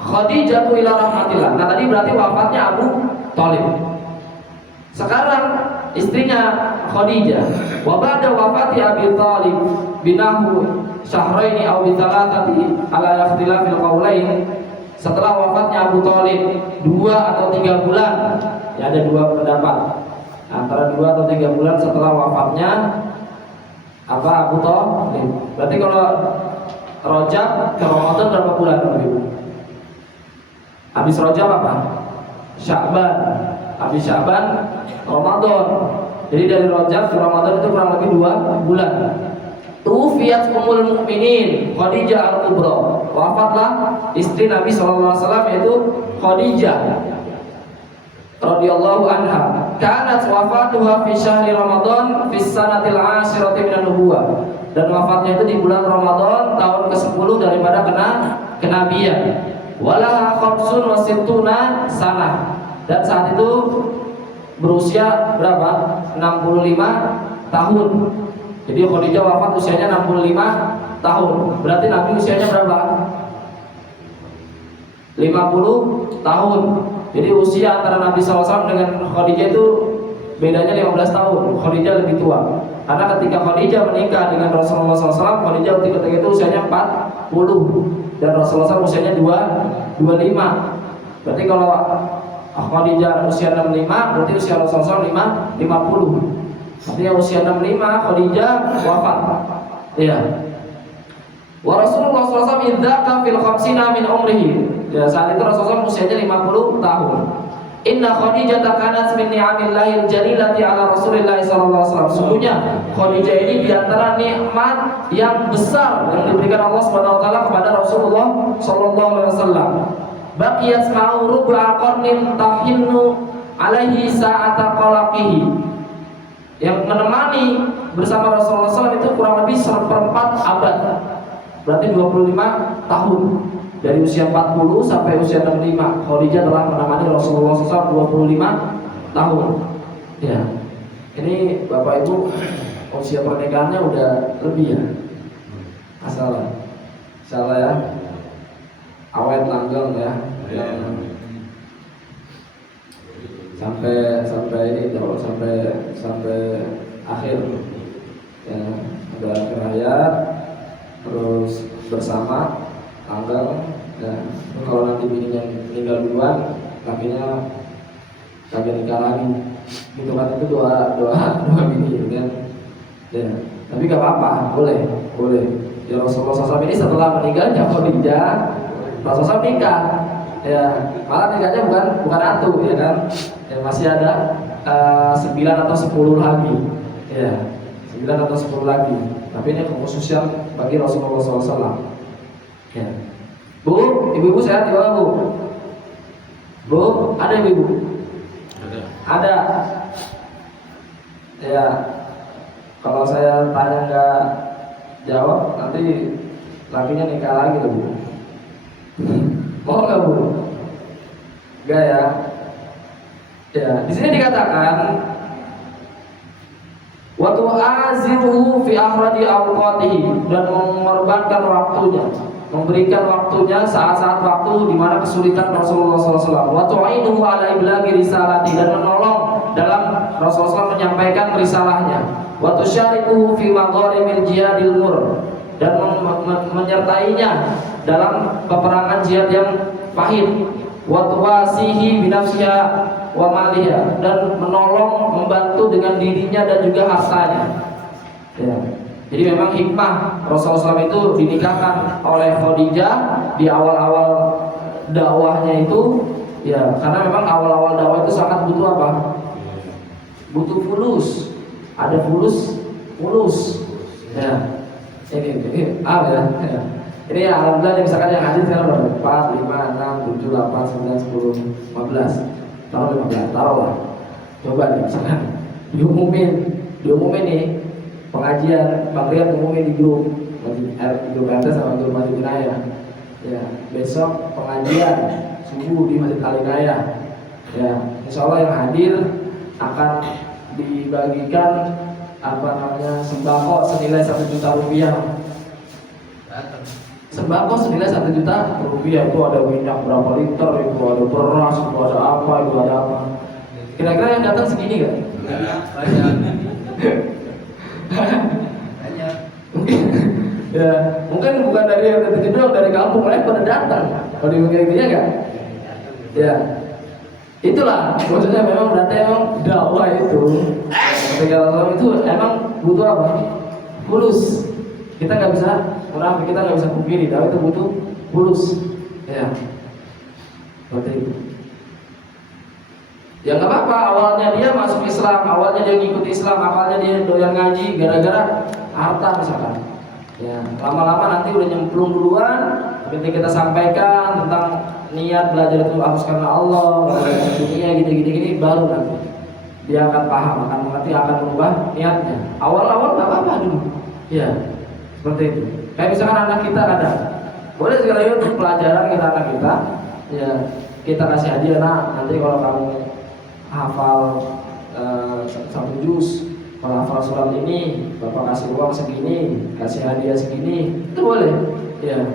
Khadijah ila rahmatillah. Nah tadi berarti wafatnya Abu Thalib. Sekarang istrinya Khadijah. Wa ba'da wafati Abi Thalib binahu syahraini aw bi thalathati ala ikhtilafil qaulain. Setelah wafatnya Abu Thalib 2 atau 3 bulan, ya ada 2 pendapat. Antara 2 atau 3 bulan setelah wafatnya Abu Thalib. Berarti kalau Rajab ke Ramadan berapa bulan Ibu? Habis Rajab apa? Sya'ban. Habis Sya'ban Ramadan. Jadi dari Rajab ke Ramadan itu kurang lebih 2 bulan. Tuwfiyat Ummul Mukminin Khadijah Al-Kubra. Wafatlah istri Nabi SAW yaitu Khadijah radhiyallahu anha. Kanat wafatuha fi syahri Ramadan fi sanatil 'ashirati minan nubuwah. Dan wafatnya itu di bulan Ramadan tahun ke-10 daripada kenabian. Walaha khamsun wa sittuna sanah. Dan saat itu berusia berapa? 65 tahun. Jadi Khadijah wafat usianya 65 tahun. Berarti Nabi usianya berapa? 50 tahun. Jadi usia antara Nabi SAW dengan Khadijah itu bedanya 15 tahun. Khadijah lebih tua. Karena ketika Khadijah menikah dengan Rasulullah SAW, Khadijah ketika itu usianya 40 dan Rasulullah SAW usianya 25. Berarti kalau Khadijah usia 65, berarti usia Rasulullah SAW 50. Artinya usia 65 Khadijah wafat. Iya. Wa Rasulullah SAW idzaka fil khamsina min umrihi. Ya, saat itu Rasulullah usianya 50 tahun. Inna Khadijah kanat min ni'amillahil jalilati ala Rasulillah sallallahu alaihi wasallam. Sungguhnya Khadijah ini di antara nikmat yang besar yang diberikan Allah Subhanahu wa taala kepada Rasulullah sallallahu alaihi wasallam. Baqiyat ma'u rub'a qarnin tahinnu alaihi sa'ata qalaqihi. Yang menemani bersama Rasulullah SAW itu kurang lebih seperempat abad. Berarti 25 tahun. Dari usia 40 sampai usia 65, Khadijah telah menemani Rasulullah SAW 25 tahun. Ya, ini Bapak Ibu usia pernikahannya udah lebih ya. Salah ya. Awet langgeng ya. Sampai ini kalau sampai akhir ya, ada akhir hayat, terus bersama tanggal ya. Kalau nanti bininya meninggal duluan, lakinya kagak nikah lagi gitu kan, itu doa bini kan ya. Tapi gak apa-apa, boleh ya. Rasulullah SAW ini setelah meninggalnya Khadijah, Rasulullah SAW nikah ya, malah nikahnya bukan atu ya kan ya, masih ada 9 atau 10 lagi ya, 9 atau 10 lagi. Tapi ini kekhususan bagi Rasulullah SAW ya. Bu, ibu-ibu sehat di bawah Bu? Bu, ada ibu-ibu? Ada. Ya, kalau saya tanya nggak jawab, nanti lakinya nikah lagi loh Bu. Mau nggak Bu? Enggak ya. Ya, di sini dikatakan wa tu'aziruhu fi ahradi awqatihi, dan mengorbankan waktunya, memberikan waktunya saat-saat waktu di mana kesulitan Rasulullah SAW. Wa tu'inuhu ala iblaghi risalati, dan menolong dalam Rasulullah SAW menyampaikan risalahnya. Wa tusyarikuhu fi magharimil jihadil mur, dan menyertainya dalam peperangan jihad yang pahit. Wa tuwasihi binafsiha wa maliha, dan menolong, membantu dengan dirinya dan juga hartanya ya. Jadi memang hikmah Rasulullah SAW itu dinikahkan oleh Khadijah di awal-awal dakwahnya itu ya, karena memang awal-awal dakwah itu sangat butuh apa? Butuh fulus. Ada fulus ya. Ini ya. Ini ya, alhamdulillah misalkan yang hadir sekarang berapa? 4, 5, 6, 7, 8, 9, 10, 15. Taruh lah. Coba nih misalkan diumumin nih pengajian, Bang Rian umumin di grup RT sama grup Masjid Inayah. Ya, besok pengajian subuh di Masjid Al Inayah. Ya, insya Allah yang hadir akan dibagikan sembako senilai 1 juta rupiah. Sembako senilai 1 juta rupiah, itu ada minyak berapa liter, itu ada beras, itu ada apa. Kira-kira yang datang segini gak? Banyak. Ya, mungkin bukan dari yang kecil doang, dari kampung lain pada datang. Kalau dibilang gitu gak? Ya, itulah maksudnya, memang berarti emang dakwah itu, ketika Allah itu emang butuh apa? Fulus. Kita nggak bisa munafik, kita nggak bisa pungkiri, dakwah itu butuh fulus ya, seperti itu. Ya nggak apa-apa, awalnya dia masuk Islam, awalnya dia ngikut Islam, awalnya dia doyan ngaji gara-gara harta misalkan ya. Lama-lama nanti udah nyemplung duluan, ketika kita sampaikan tentang niat belajar itu harus karena Allah, dunia gini, baru nanti dia akan paham, akan mengerti, akan merubah niatnya. Awal-awal nggak apa-apa dulu ya, seperti itu. Kayak misalkan anak kita ada, boleh sekali untuk pelajaran kita, anak kita ya, kita kasih hadiah, nah nanti kalau kamu hafal 1 juz, kalau hafal surat ini Bapak kasih uang segini, kasih hadiah segini, itu boleh ya.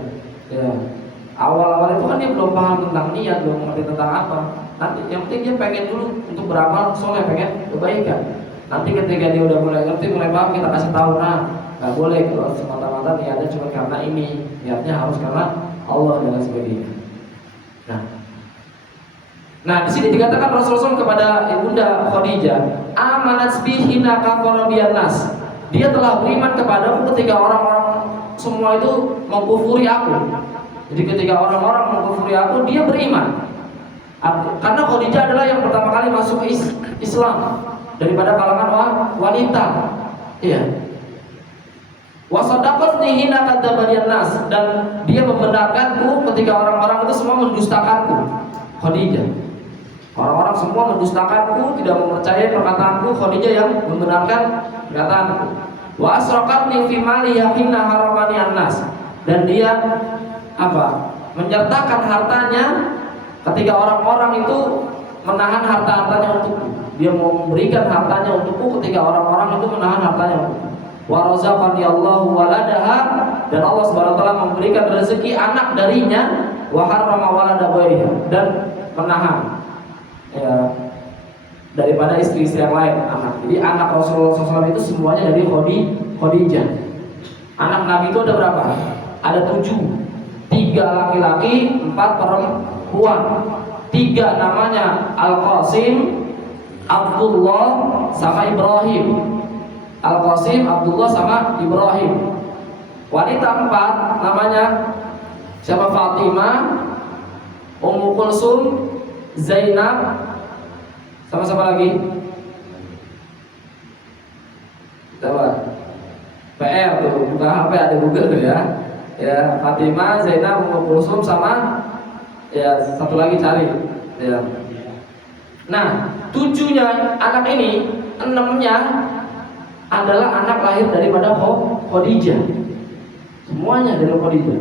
Awal-awal itu kan dia belum paham tentang niat, belum mengerti tentang apa. Nanti yang penting dia pengen dulu untuk beramal soleh, pengen kebaikan. Nanti ketika dia udah mulai ngerti, mulai paham, kita kasih tahu, nah nggak boleh kalau semata-mata niatnya cuma karena ini, niatnya harus karena Allah dan sebagainya. Nah di sini dikatakan Rasulullah kepada ibunda Khadijah, amanat bihina kafara biyan nas. Dia telah beriman kepadamu ketika orang-orang semua itu mengkufuri aku. Jadi ketika orang-orang mengkufuri aku, dia beriman. Karena Khadijah adalah yang pertama kali masuk Islam daripada kalangan wanita. Iya. Wa sadaqatni hina kadzdzabani nas, dan dia membenarkanku ketika orang-orang itu semua mendustakanku. Khadijah. Orang-orang semua mendustakanku, tidak mempercayai perkataanku. Khadijah yang membenarkan perkataanku. Wa asraqatni fi mali hina haramani nas, dan dia menyertakan hartanya ketika orang-orang itu menahan harta-hartanya untukku. Dia mau memberikan hartanya untukku ketika orang-orang itu menahan hartanya untukku. Wa razaqani Allahu waladaha, dan Allah Subhanahu wa taala memberikan rezeki anak darinya. Wa harrama walada ghairiha, dan menahan daripada istri-istri yang lain anak. Jadi anak Rasulullah SAW itu semuanya dari Khadijah. Anak Nabi itu ada berapa? Ada 7. 3 laki-laki, 4 perempuan. 3 namanya Al-Qasim, Abdullah, sama Ibrahim. Al-Qasim, Abdullah, sama Ibrahim. Wanita 4 namanya siapa? Fatimah, Ummu Kulsum, Zainab, sama siapa lagi? Coba PR tuh, buka HP, ada Google tuh ya. Ya, Fatimah, Zainab, Ummu Kulsum, sama ya satu lagi cari ya. Nah, 7-nya anak ini, 6-nya adalah anak lahir daripada Khadijah. Semuanya dari Khadijah.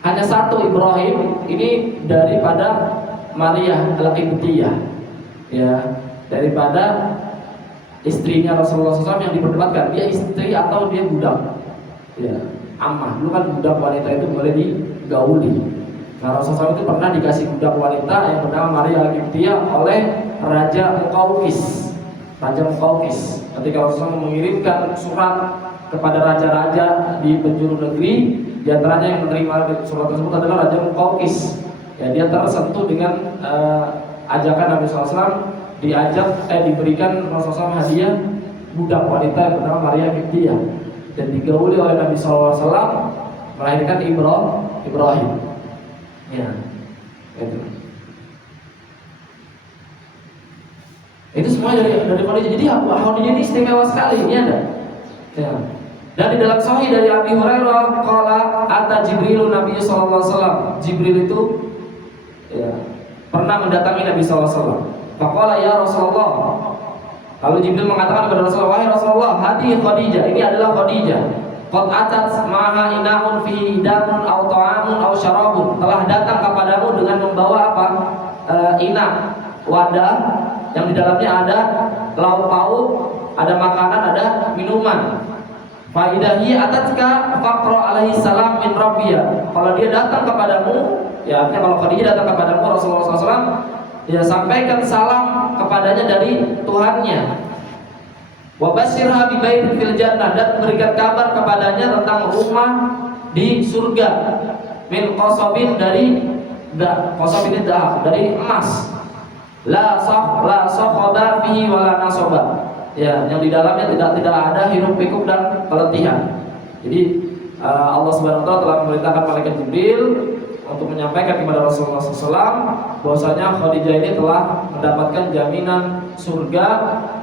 Hanya 1 Ibrahim ini daripada Maria Al-Qibtiyah. Ya, daripada istrinya Rasulullah SAW yang diperdebatkan, dia istri atau dia budak. Ya, ammah. Dulu kan budak wanita itu boleh digauli. Nah, Rasulullah SAW itu pernah dikasih budak wanita yang bernama Maria Al-Qibtiyah oleh Raja Muqawqis. Raja Muqawqis. Ketika Rasulullah mengirimkan surat kepada raja-raja di penjuru negeri, di antaranya yang menerima surat tersebut adalah Raja Muqawqis. Ya, dia tersentuh dengan ajakan Nabi SAW, diberikan Rasulullah SAW hadiah budak wanita yang bernama Maria Al-Qibtiyah, dan digauli oleh Nabi SAW melahirkan Ibrahim. Ya, itu semua dari Khadijah. Jadi Khadijah ini istimewa sekali. Ini ada. Ya. Dan di dalam Sahih dari Abi Hurairah, qala ata Jibril Nabi sallallahu alaihi wasallam. Jibril itu pernah mendatangi Nabi sallallahu alaihi wasallam. Faqala ya Rasulullah. Lalu Jibril mengatakan kepada Rasulullah, wahai Rasulullah, hadhihi Khadijah, ini adalah Khadijah. Qad atat maha inaun fi damun aw ta'amun aw syarabun. Telah datang kepadamu dengan membawa apa? Ina, wadah yang di dalamnya ada lauk pauk, ada makanan, ada minuman. Fa idahi atatka faqra alaihi salam min rabbiyya. Kalau dia datang kepadamu, ya artinya kalau Khadijah datang kepadamu Rasulullah SAW, dia sampaikan salam kepadanya dari Tuhannya. Wa basyirha bi baitin fil jannah, dan berikan kabar kepadanya tentang rumah di surga. Min qasabin, dari qasabin dahab, dari emas. La sakhaba fihi wala nasaba. Ya, yang di dalamnya tidak ada hiruk pikuk dan keletihan. Jadi Allah Subhanahu wa taala telah memerintahkan malaikat Jibril untuk menyampaikan kepada Rasulullah SAW bahwasanya Khadijah ini telah mendapatkan jaminan surga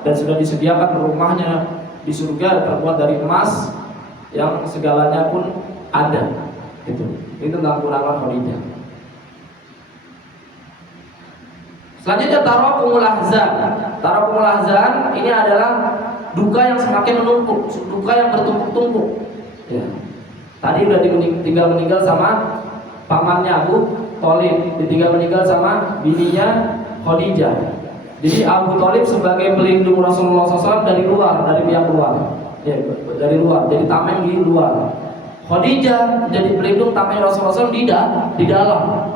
dan sudah disediakan rumahnya di surga terbuat dari emas yang segalanya pun ada. Itu tentang keutamaan Khadijah. Selanjutnya Tarakumul Ahzan. Tarakumul Ahzan ini adalah duka yang semakin menumpuk, duka yang bertumpuk-tumpuk. Ya. Tadi udah tinggal meninggal sama pamannya Abu Thalib, ditinggal meninggal sama bininya Khadijah. Jadi Abu Thalib sebagai pelindung Rasulullah SAW dari luar, dari pihak luar, ya, dari luar, jadi tameng di luar. Khadijah jadi pelindung tameng Rasulullah SAW di dalam.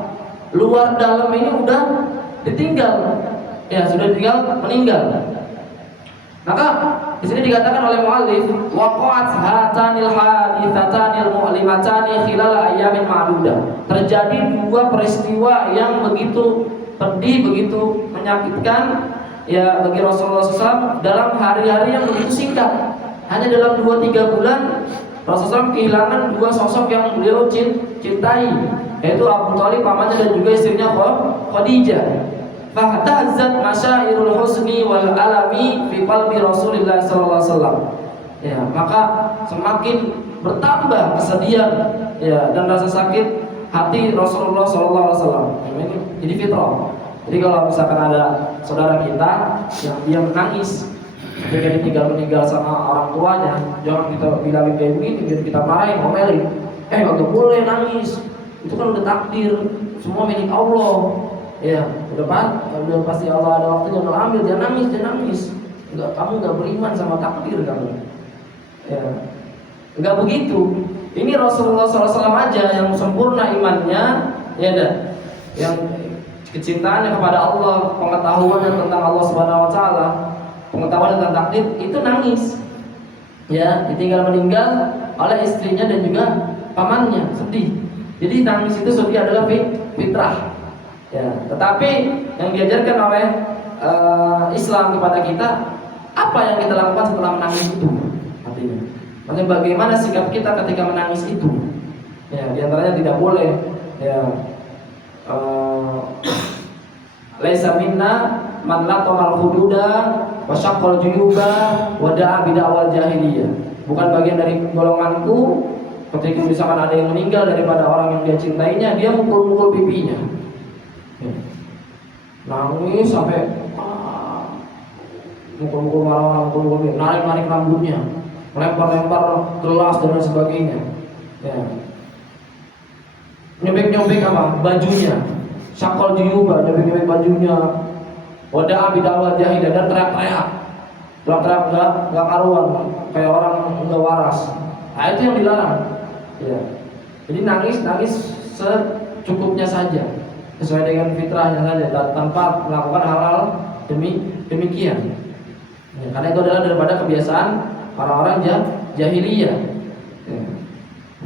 Luar dalam ini udah ditinggal, ya sudah ditinggal meninggal. Maka di sini dikatakan oleh muallif, waqa'at hatanil haditsatanil mu'limatani khilal ayamin ma'dudah. Terjadi 2 peristiwa yang begitu pedih, begitu menyakitkan ya bagi Rasulullah SAW dalam hari-hari yang begitu singkat. Hanya dalam 2-3 bulan Rasulullah SAW kehilangan dua sosok yang beliau cintai, yaitu Abu Thalib pamannya dan juga istrinya Khadijah. Fahtazzat masyairul husni wal alami fi qalbi Rasulillah sallallahu alaihi wasallam. Ya, maka semakin bertambah kesedihan ya dan rasa sakit hati Rasulullah sallallahu alaihi wasallam. Ini fitrah. Jadi kalau misalkan ada saudara kita yang dia menangis ketika meninggal sama orang tuanya, jangan kita bilangin kayak begini, biar kita marahin, ngomelin. Nggak boleh nangis. Itu kan udah takdir, semua milik Allah. Ya, udah pasti Allah ada waktunya untuk ambil. Jangan nangis. Kamu nggak beriman sama takdir kamu. Ya, nggak begitu. Ini Rasulullah SAW aja yang sempurna imannya, ya dah, yang kecintaannya kepada Allah, pengetahuannya tentang Allah Subhanahu Wa Taala, pengetahuan tentang takdir, itu nangis. Ya, ditinggal meninggal oleh istrinya dan juga pamannya, sedih. Jadi nangis itu sedih adalah fitrah. Ya, tetapi yang diajarkan oleh Islam kepada kita, apa yang kita lakukan setelah menangis itu? Artinya, maksudnya bagaimana sikap kita ketika menangis itu? Ya, diantaranya tidak boleh. Ya, laisa minna man latamal hududa wa syaqqal juyuba wa da'a bid'awal jahiliyah. Bukan bagian dari golonganku ketika misalkan ada yang meninggal daripada orang yang dia cintainya, dia mukul-mukul pipinya. Nangis sampai mukul-mukul marah-marah, mukul-mukul, narik-narik rambutnya, melempar-lempar gelas dan lain sebagainya. Ya. Nyobek-nyobek apa? Bajunya. Syaqal juyuba, nyobek-nyobek bajunya. Wada'a bid'awal jahiliyah, dan teriak-teriak. Teriak-teriak enggak karuan, kayak orang enggak waras. Nah, itu yang dilarang. Ya. Jadi nangis secukupnya saja, sesuai dengan fitrahnya saja, tanpa melakukan hal-hal demikian. Ya, karena itu adalah daripada kebiasaan orang-orang jahiliyah. Ya.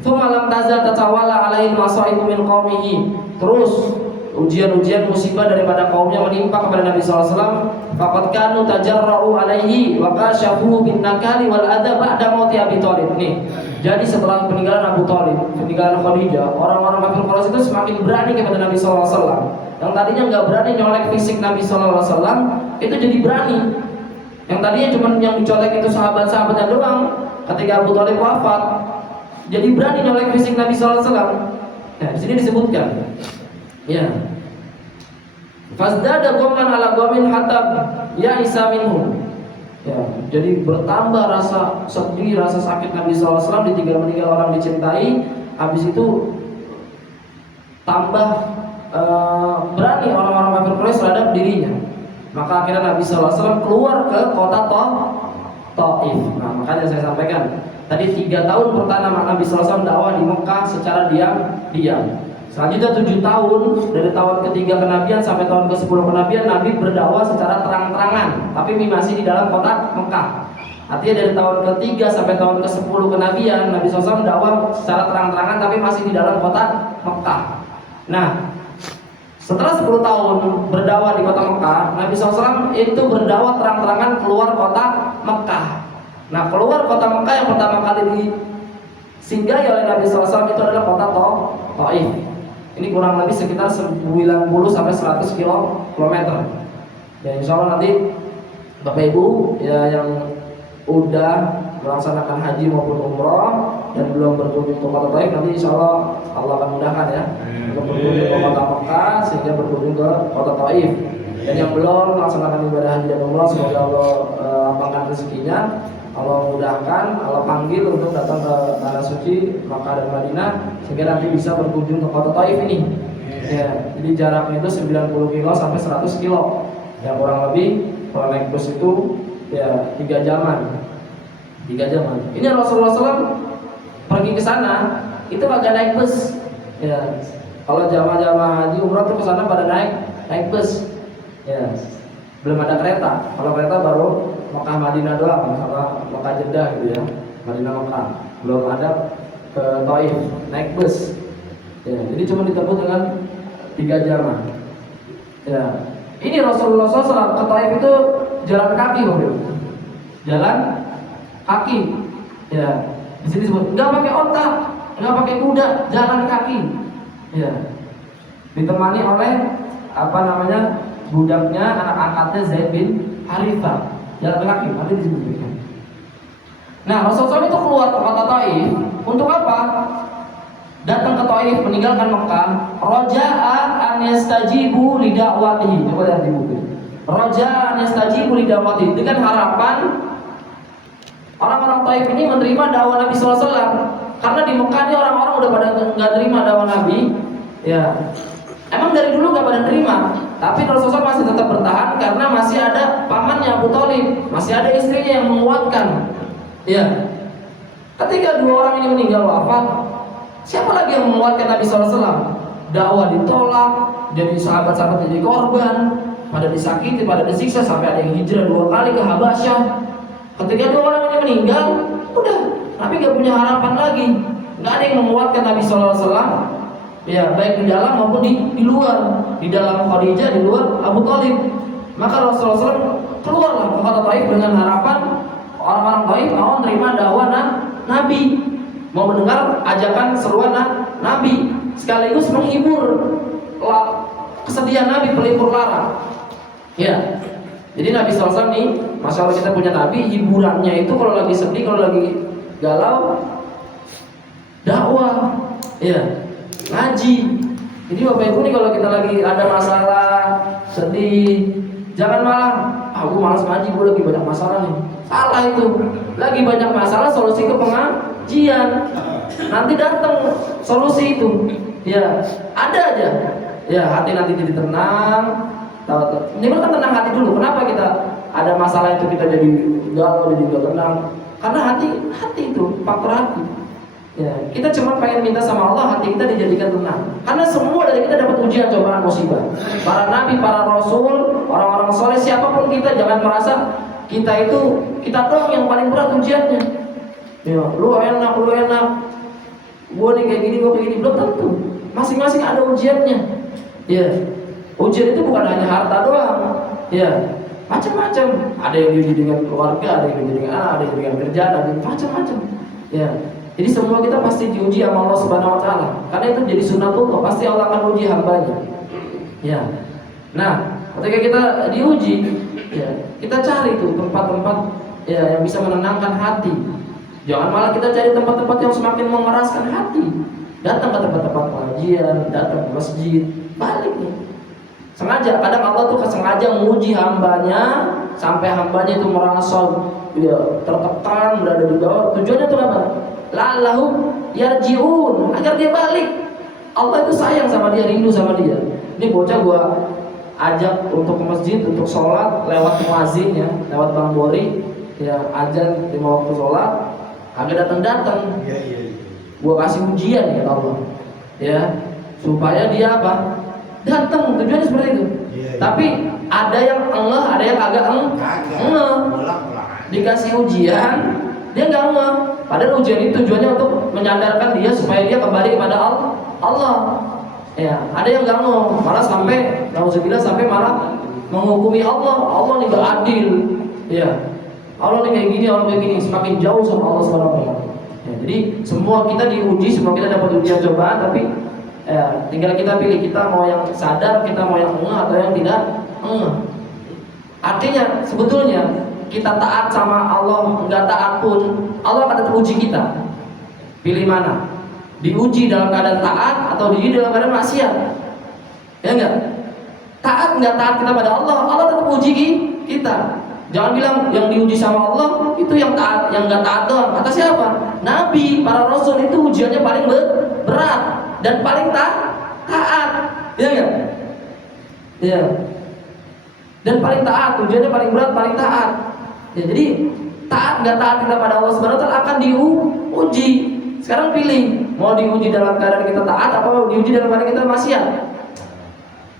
Malam tazal tatawala alaihi masaibu min qaumihi. Terus ujian-ujian musibah daripada kaumnya menimpa kepada Nabi SAW. Faqad kanu tajarra'u alaihi wa kashafu bin nakali wal adza ba'da mauti Abi Thalib. Nih, jadi setelah peninggalan Abu Thalib, peninggalan Khadijah, orang-orang kafir Quraisy itu semakin berani kepada Nabi SAW. Yang tadinya nggak berani nyolek fisik Nabi SAW, itu jadi berani. Yang tadinya cuma yang dicolek itu sahabat-sahabatnya doang. Ketika Abu Thalib wafat, jadi berani nyolek fisik Nabi SAW. Nah, di sini disebutkan, ya. Fasdada ghamman ala ghamin hatta ya'isa minhum. Ya, jadi bertambah rasa sedih, rasa sakit Nabi SAW ditinggal meninggal orang dicintai. Habis itu tambah berani orang-orang kafir Quraisy terhadap dirinya. Maka akhirnya Nabi SAW keluar ke kota Taif. Nah, makanya saya sampaikan tadi 3 tahun pertama Nabi SAW dakwah di Mekah secara diam. Selanjutnya 7 tahun, dari tahun ketiga kenabian sampai tahun ke-10 kenabian, Nabi berdakwah secara terang-terangan, tapi masih di dalam kota Mekah. Artinya dari tahun ketiga sampai tahun ke-10 kenabian, Nabi SAW dakwah secara terang-terangan, tapi masih di dalam kota Mekah. Nah, setelah 10 tahun berdakwah di kota Mekah, Nabi SAW itu berdakwah terang-terangan keluar kota Mekah. Nah, keluar kota Mekah yang pertama kali disinggahi oleh Nabi SAW itu adalah kota Taif. Ini kurang lebih sekitar 90 sampai 100 km. Ya, insya Allah nanti Bapak Ibu ya yang udah melaksanakan haji maupun umroh dan belum berkunjung ke kota Taif, nanti insya Allah akan mudahkan ya untuk berkunjung ke kota Mekah sehingga berkunjung ke kota Taif. Dan yang belum melaksanakan ibadah haji dan umroh, semoga Allah lapangkan rezekinya, Allah mudahkan, Allah panggil untuk datang ke tanah suci Makkah dan Madinah sehingga nanti bisa berkunjung ke kota Taif ini. Ya, jadi jaraknya itu 90 kilo sampai 100 kilo. Ya, kurang lebih kalau naik bus itu ya 3 jaman. Ini Rasulullah SAW pergi ke sana itu agak naik bus. Ya, kalau jamaah haji umrah tuh ke sana pada naik bus. Ya, belum ada kereta. Kalau kereta baru Mekah Madinah doang, sama Mekah Jeddah gitu ya, Madinah Mekah. Belum ada ke Taif naik bus. Ya, jadi cuma ditempuh dengan 3 jaman. Ya, ini Rasulullah SAW ke Taif itu jalan kaki, jalan kaki. Ya, Di sini disebut nggak pakai otak, nggak pakai kuda, jalan kaki. Ya. Ditemani oleh budaknya, anak angkatnya Zaid bin Harithah, jalan kaki. Nanti disebutkan. Nah, Rasulullah itu keluar ke kota Taif untuk apa? Datang ke Taif, meninggalkan Mekah. Raja'a an yastajibu li da'watihi. Coba lihat di buku. Raja'a an yastajibu li da'watihi, dengan harapan orang-orang Taif ini menerima dakwah Nabi SAW. Karena di Mekah ini orang-orang udah pada nggak terima dakwah Nabi. Ya, emang dari dulu nggak pada terima. Tapi Rasulullah masih tetap bertahan karena masih ada pamannya Abu Thalib, masih ada istrinya yang menguatkan. Ya, ketika dua orang ini meninggal wafat, siapa lagi yang menguatkan Nabi SAW? Dakwah ditolak, jadi sahabat-sahabat jadi korban, pada disakiti, pada disiksa, sampai ada yang hijrah 2 kali ke Habasyah. Ketika dua orang ini meninggal, udah Nabi gak punya harapan lagi, gak ada yang menguatkan Nabi SAW. Ya, baik di dalam maupun di luar, di dalam Khadijah, di luar Abu Thalib. Maka Rasulullah SAW keluarlah ke kota Taif dengan harapan orang-orang Taif mau menerima dakwah Nabi, mau mendengar ajakan seruan Nabi, sekaligus menghibur kesedihan Nabi, pelipur lara. Ya, jadi Nabi SAW nih, masya Allah kita punya Nabi, hiburannya itu kalau lagi sedih, kalau lagi galau, dakwah, ya, ngaji. Jadi Bapak Ibu nih kalau kita lagi ada masalah, sedih, jangan malah, aku malas ngaji, gue lagi banyak masalah nih. Salah itu, lagi banyak masalah, solusi ke pengajian. Nanti datang solusi itu, ya ada aja. Ya, hati nanti jadi tenang. Minimal kan tenang hati dulu. Kenapa kita ada masalah itu kita jadi galau, jadi gak tenang? Karena hati itu faktor hati. Ya, kita cuma pengen minta sama Allah hati kita dijadikan tenang. Karena semua dari kita dapat ujian, cobaan, musibah. Para nabi, para rasul, orang-orang soleh, siapapun kita, jangan merasa kita doang yang paling berat ujiannya. Ya, lu enak, gua nih kayak gini, gua kayak gini, belum tentu. Masing-masing ada ujiannya. Ya, ujian itu bukan hanya harta doang. Ya, macam-macam. Ada yang diuji dengan keluarga, ada yang diuji dengan anak, ada yang dengan kerjaan, ada yang macam-macam. Ya, jadi semua kita pasti diuji sama Allah Subhanahu Wa Taala. Karena itu jadi sunatullah, pasti Allah akan uji hambanya. Ya, nah, ketika kita diuji, ya, kita cari tuh tempat-tempat ya yang bisa menenangkan hati. Jangan malah kita cari tempat-tempat yang semakin mengeraskan hati. Datang ke tempat-tempat pengajian, datang ke masjid, balik nih. Sengaja, kadang Allah tuh sengaja menguji hambanya sampai hambanya itu merasa ya, tertekan, berada di bawah. Tujuannya tuh apa? La'allahum yarji'un, agar dia balik. Allah itu sayang sama dia, rindu sama dia. Ini bocah gua ajak untuk ke masjid, untuk sholat lewat muazin ya, lewat Bang Bori ya, azan 5 waktu sholat, agak datang. Gua kasih ujian ya Allah, ya, supaya dia apa? Datang. Tujuannya seperti itu. Tapi ada yang engeh, ada yang agak engeh. Dikasih ujian, dia nggak engeh. Padahal ujian itu tujuannya untuk menyadarkan dia supaya dia kembali kepada Allah. Ya, ada yang nggak engeh, malah sampai malah menghukumi Allah. Allah nih nggak adil. Ya, Allah nih kayak gini, Allah kayak gini, semakin jauh sama Allah SWT. Ya, jadi semua kita diuji, semua kita dapat ujian cobaan, tapi ya, tinggal kita pilih, kita mau yang sadar, kita mau yang engeh atau yang tidak engeh. Artinya sebetulnya kita taat sama Allah, nggak taat pun Allah akan tetap uji kita. Pilih mana? Diuji dalam keadaan taat atau diuji dalam keadaan maksiat? Ya enggak? Taat nggak taat kita pada Allah, Allah tetap uji kita. Jangan bilang yang diuji sama Allah itu yang taat, yang nggak taat doang. Kata siapa? Nabi, para rasul itu ujiannya paling berat dan paling taat. Ya enggak? Ya. Dan paling taat, ujiannya paling berat, paling taat. Ya, jadi taat nggak taat kita pada Allah Subhanahu Wa Taala akan diuji. Sekarang pilih, mau diuji dalam keadaan kita taat atau diuji dalam keadaan kita maksiat.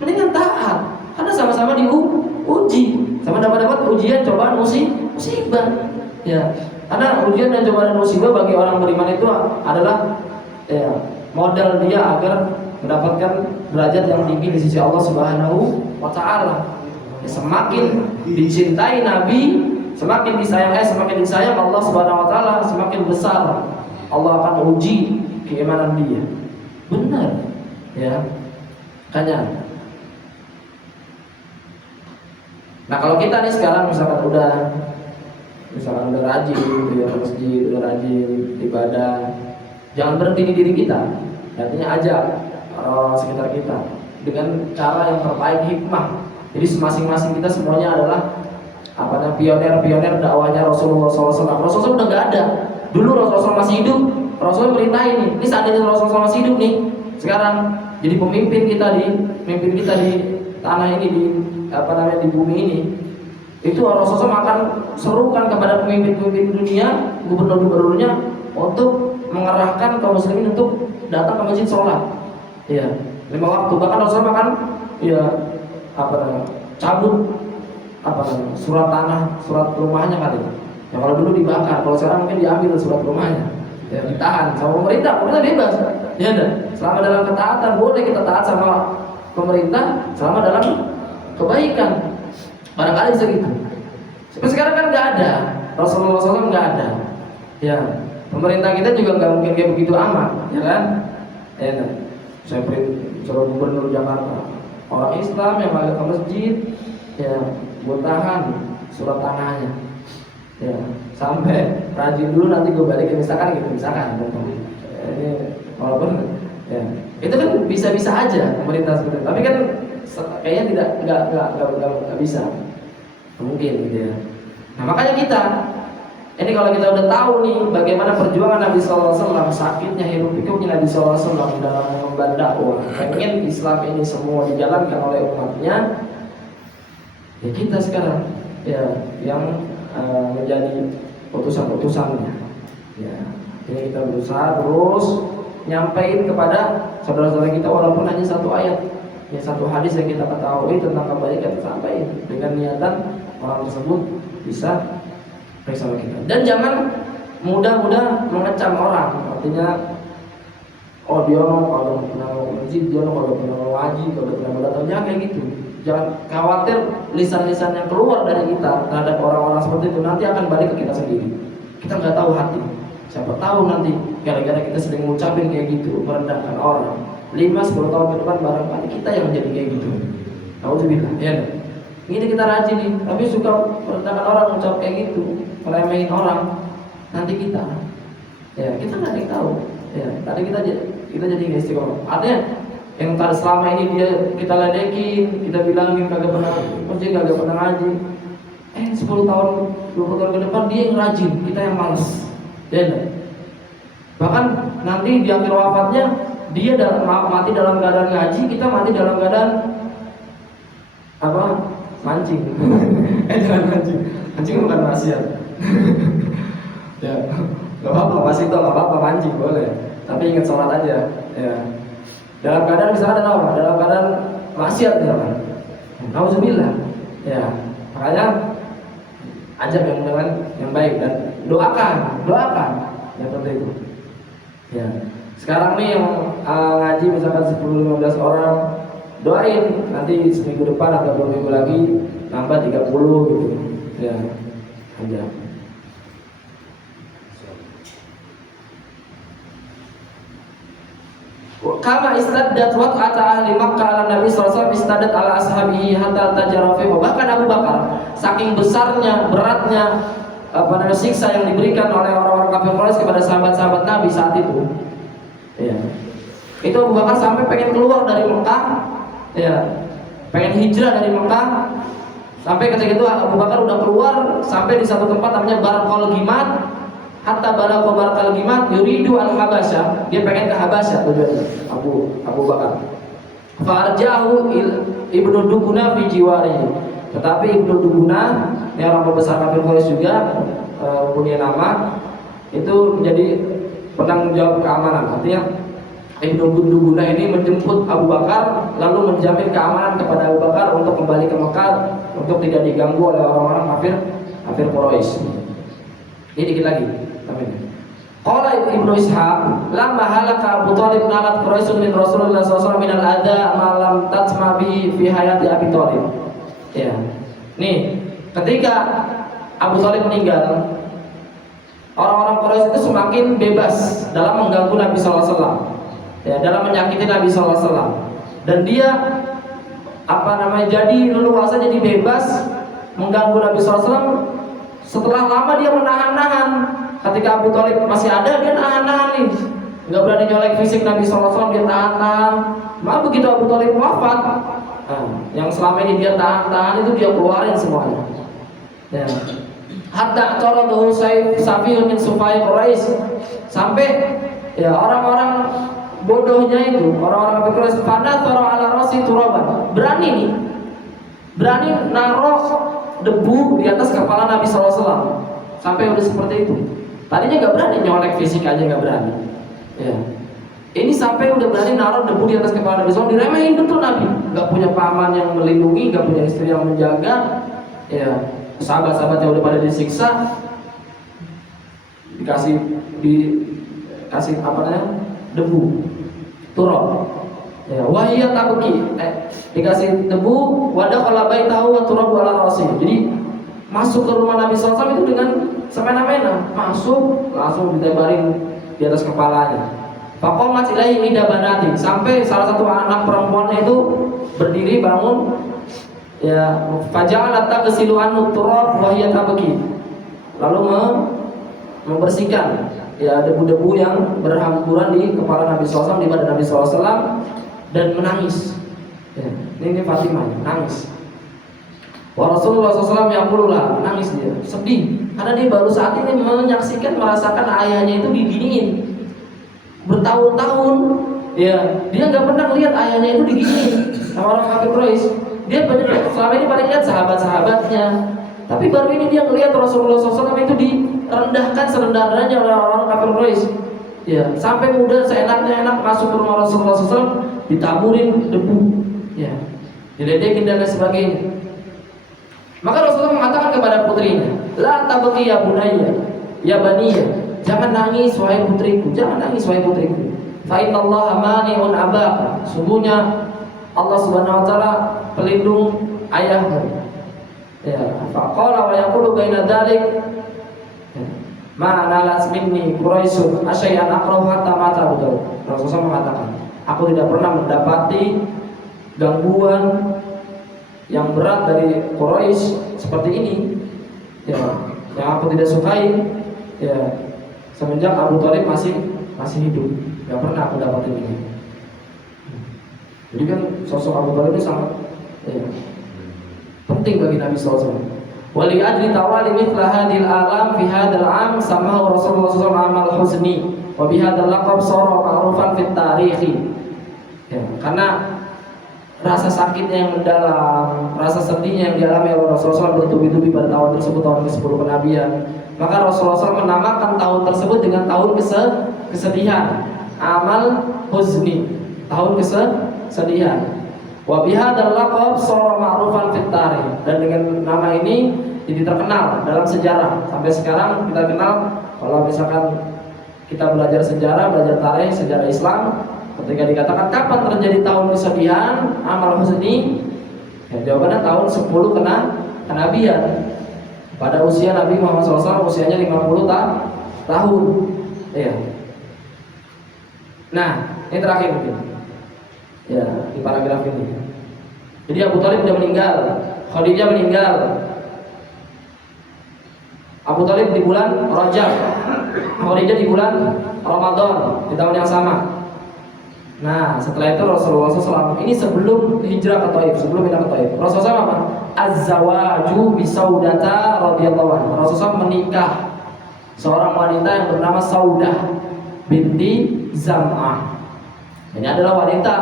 Mendingan taat, karena sama-sama diuji, sama dapat ujian, cobaan, musibah. Ya, karena ujian dan cobaan dan musibah bagi orang beriman itu adalah ya, modal dia agar mendapatkan derajat yang tinggi di sisi Allah Subhanahu Wa Taala. Ya, semakin dicintai Nabi, semakin disayang Allah Subhanahu Wa Taala, semakin besar Allah akan uji keimanan dia. Benar, ya. Makanya. Nah kalau kita nih sekarang misalkan udah rajin gitu ya, ke masjid, udah rajin ibadah, jangan berhenti di diri kita. Artinya ajak orang sekitar kita dengan cara yang terbaik, hikmah. Jadi masing-masing kita semuanya adalah pioner dakwahnya Rasulullah SAW. Rasulullah udah nggak ada. Dulu Rasulullah masih hidup, Rasulullah perintah ini seandainya Rasulullah masih hidup nih, sekarang jadi pemimpin kita di tanah ini, di bumi ini. Itu Rasulullah akan serukan kepada pemimpin dunia, gubernur-gubernurnya untuk mengerahkan kaum muslimin untuk datang ke masjid sholat. Ya, 5 waktu. Bahkan Rasulullah akan cabut surat tanah, surat rumahnya kali. Ya kalau dulu dibakar, kalau sekarang mungkin diambil surat rumahnya. Ya ditahan sama pemerintah bebas. Ya enggak? Selama dalam ketaatan boleh kita taat sama pemerintah, selama dalam kebaikan. Barangkali bisa gitu. Tapi sekarang kan nggak ada, Rasulullah SAW nggak ada. Ya, pemerintah kita juga nggak mungkin kayak begitu amat, ya kan? Ya, saya suruh gubernur Jakarta, orang Islam yang balik ke masjid, ya, buat tahan surat tanahnya, ya, sampai rajin dulu nanti gue balikin misalkan. Ini walaupun, ya, itu kan bisa aja pemerintah seperti itu, tapi kan kayaknya nggak bisa. Mungkin gitu ya. Nah makanya kita ini kalau kita udah tahu nih bagaimana perjuangan Nabi SAW, sakitnya hirup pikuknya Nabi SAW dalam mengemban dakwah, pengen Islam ini semua dijalankan oleh umatnya, ya kita sekarang ya yang menjadi utusan-utusannya. Ya, ini kita berusaha terus nyampein kepada saudara-saudara kita walaupun hanya satu ayat, ya satu hadis yang kita ketahui tentang kebaikan, sampai dengan niatan orang tersebut bisa bersama kita. Dan jangan mudah-mudah mengecam orang. Artinya, oh dia kalau pernah masjid, dia kalau pernah ngaji, kalau pernah datang, jangan kayak gitu. Jangan khawatir lisan-lisan yang keluar dari kita terhadap orang-orang seperti itu nanti akan balik ke kita sendiri. Kita nggak tahu hati. Siapa tahu nanti gara-gara kita sering ngucapin kayak gitu, merendahkan orang, 5-10 tahun ke depan barangkali kita yang jadi kayak gitu. Alhamdulillah, ya. Ini kita rajin nih, tapi suka merendahkan orang, ucap kayak gitu, meremehin orang. Nanti kita nggak ada yang tahu. Ya, tadi kita jadi nggak istiqomah. Artinya yang selama ini kita ledekin, kita bilangin kagak pernah masjid, kagak pernah ngaji. 10 tahun, 20 tahun ke depan dia yang rajin, kita yang malas. Ya. Bahkan nanti di akhir wafatnya dia mati dalam keadaan ngaji, kita mati dalam keadaan mancing. Jangan mancing. Mancing bukan maksiat. Ya, nggak apa-apa, masih itu nggak apa-apa mancing boleh. Tapi ingat sholat aja. Ya. Dalam keadaan misalkan apa? Dalam keadaan maksiat misalkan. Alhamdulillah. Ya, makanya ajak yang baik dan doakan yang penting itu. Ya. Sekarang nih yang ngaji misalkan 10-15 orang, doain nanti seminggu depan atau 2 minggu lagi nambah 30 gitu. Ya. Aja. Kama istaddat waq'ata ahli Makkah ala Nabi sallallahu alaihi wasallam istaddat ala ashabihi hatta tajara fi. Bahkan Abu Bakar saking besarnya, beratnya siksa yang diberikan oleh orang-orang kafir Quraisy kepada sahabat-sahabat Nabi saat itu. Ya. Itu Abu Bakar sampai pengen keluar dari Mekah, ya. Pengen hijrah dari Mekah. Sampai ketika itu Abu Bakar udah keluar sampai di satu tempat namanya Barqal Ghimat. Hatta balagha Barqal Ghimat yuridu al-Habasyah, dia pengen ke Habasyah tujuannya Abu Bakar. Farjahu Ibnu Duguna fi jiwari. Tetapi Ibnu Duguna, ini orang pembesar kafir Quraisy juga, punya nama, itu menjadi penanggung jawab keamanan. Artinya Ibnu Duguna ini menjemput Abu Bakar lalu menjamin keamanan kepada Abu Bakar untuk kembali ke Mekah untuk tidak diganggu oleh orang-orang kafir Quraisy. Ini dikit lagi. Qala Ibnu Ishaq, lamma halaka Abu Thalib nalat Quraisy min Rasulullah sallallahu alaihi wasallam min al-adha ma lam tatma bihi fi hayati Abi Thalib. Ya. Nih, ketika Abu Thalib meninggal, orang-orang Quraisy itu semakin bebas dalam mengganggu Nabi SAW, ya, dalam menyakiti Nabi SAW. Dan dia jadi leluasa, jadi bebas mengganggu Nabi SAW. Setelah lama dia menahan-nahan. Ketika Abu Thalib masih ada, dia nahan-nahan nih, nggak berani nyolek fisik Nabi SAW, dia tahan-tahan. Maka begitu Abu Thalib wafat, yang selama ini dia tahan-tahan itu dia keluarin semuanya. Ya. Hatta qaradahu Safiyun min Sufai Quraisy, sampai ya orang-orang bodohnya itu, orang-orang Quraisy, pada tara ala rasi turaban, berani naruh debu di atas kepala Nabi SAW. Sampai udah seperti itu. Tadinya nggak berani nyolek fisik aja, nggak berani. Ya. Ini sampai udah berani naruh debu di atas kepala Nabi SAW, diremehin betul Nabi. Nggak punya paman yang melindungi, nggak punya istri yang menjaga. Ya, sahabat-sahabatnya udah pada disiksa, dikasih debu, turab. Ya, wahiyat tabki, dikasih debu, wadah kalau bayi tahu turab ala rasi. Jadi masuk ke rumah Nabi SAW itu dengan semena-mena, masuk langsung ditebarin di atas kepalanya. Faqamat ilaihi idabanati, sampai salah satu anak perempuannya itu berdiri bangun, ya, faja'alat taghsilu anhu turab wa hiya tabki, lalu membersihkan ya debu-debu yang berhamburan di kepala Nabi SAW, di badan Nabi SAW, dan menangis. Ya, ini Fatimah nangis. Wa Rasulullah SAW yang pululah, nangis dia, sedih karena dia baru saat ini menyaksikan, merasakan ayahnya itu diginiin bertahun-tahun. Ya, dia nggak pernah lihat ayahnya itu diginiin sama orang kafir Quraisy. Dia selama ini paling lihat sahabat-sahabatnya, tapi baru ini dia melihat Rasulullah SAW itu direndahkan serendah-rendahnya oleh orang kafir Quraisy. Ya, sampai muda seenaknya masuk ke rumah Rasulullah SAW, ditaburin debu, ya, diledekin dan lain sebagainya. Maka Rasulullah mengatakan kepada putrinya, la tabqi ya bunayya, ya baniya, jangan nangis wahai putriku, jangan nangis wahai putriku. Fa innallaha mani'un abaka, sungguhnya Allah Subhanahu wa taala pelindung ayahmu. Ya, faqala wa yaqulu baina dzalik, ma nalas minni Quraisyun asyai'an aqrahu hatta mata. Betul. Rasulullah mengatakan, aku tidak pernah mendapati gangguan yang berat dari Quraisy seperti ini, ya, yang aku tidak sukai, ya, semenjak Abu Thalib masih hidup, nggak pernah aku dapat ini. Jadi kan sosok Abu Thalib itu sangat, ya, penting bagi Nabi SAW. Wali ajli tawali mithla hadil alam fi hadal am samahu Rasulullah SAW amal huzni wa bihadal laqab sara ma'rufan fit tarikhi. Ya, karena rasa sakitnya yang mendalam, rasa sedihnya yang dialami oleh Rasulullah SAW bertubi-tubi pada tahun tersebut, tahun ke-10 kenabian. Maka Rasulullah SAW menamakan tahun tersebut dengan tahun kesedihan, amal huzni, tahun kesedihan. Wa bihadzal laqab shara ma'rufan fit tarikh, dan dengan nama ini jadi terkenal dalam sejarah. Sampai sekarang kita kenal, kalau misalkan kita belajar sejarah, belajar tarikh, sejarah Islam, ketika dikatakan kapan terjadi tahun kesedihan, amal huzni, ya, jawabannya tahun 10 kenabian. Pada usia Nabi Muhammad SAW usianya 50 tahun. Ya. Nah, ini terakhir mungkin. Ya, di paragraf ini. Jadi Abu Thalib sudah meninggal, Khadijah meninggal. Abu Thalib di bulan Rajab, Khadijah di bulan Ramadan, di tahun yang sama. Nah, setelah itu Rasulullah SAW, ini sebelum hijrah ke Taif, sebelum pindah ke Taif, Rasulullah SAW apa? Az-zawaju bi Saudata radhiyallahu anha. Rasulullah menikah seorang wanita yang bernama Saudah binti Zam'ah. Ini adalah wanita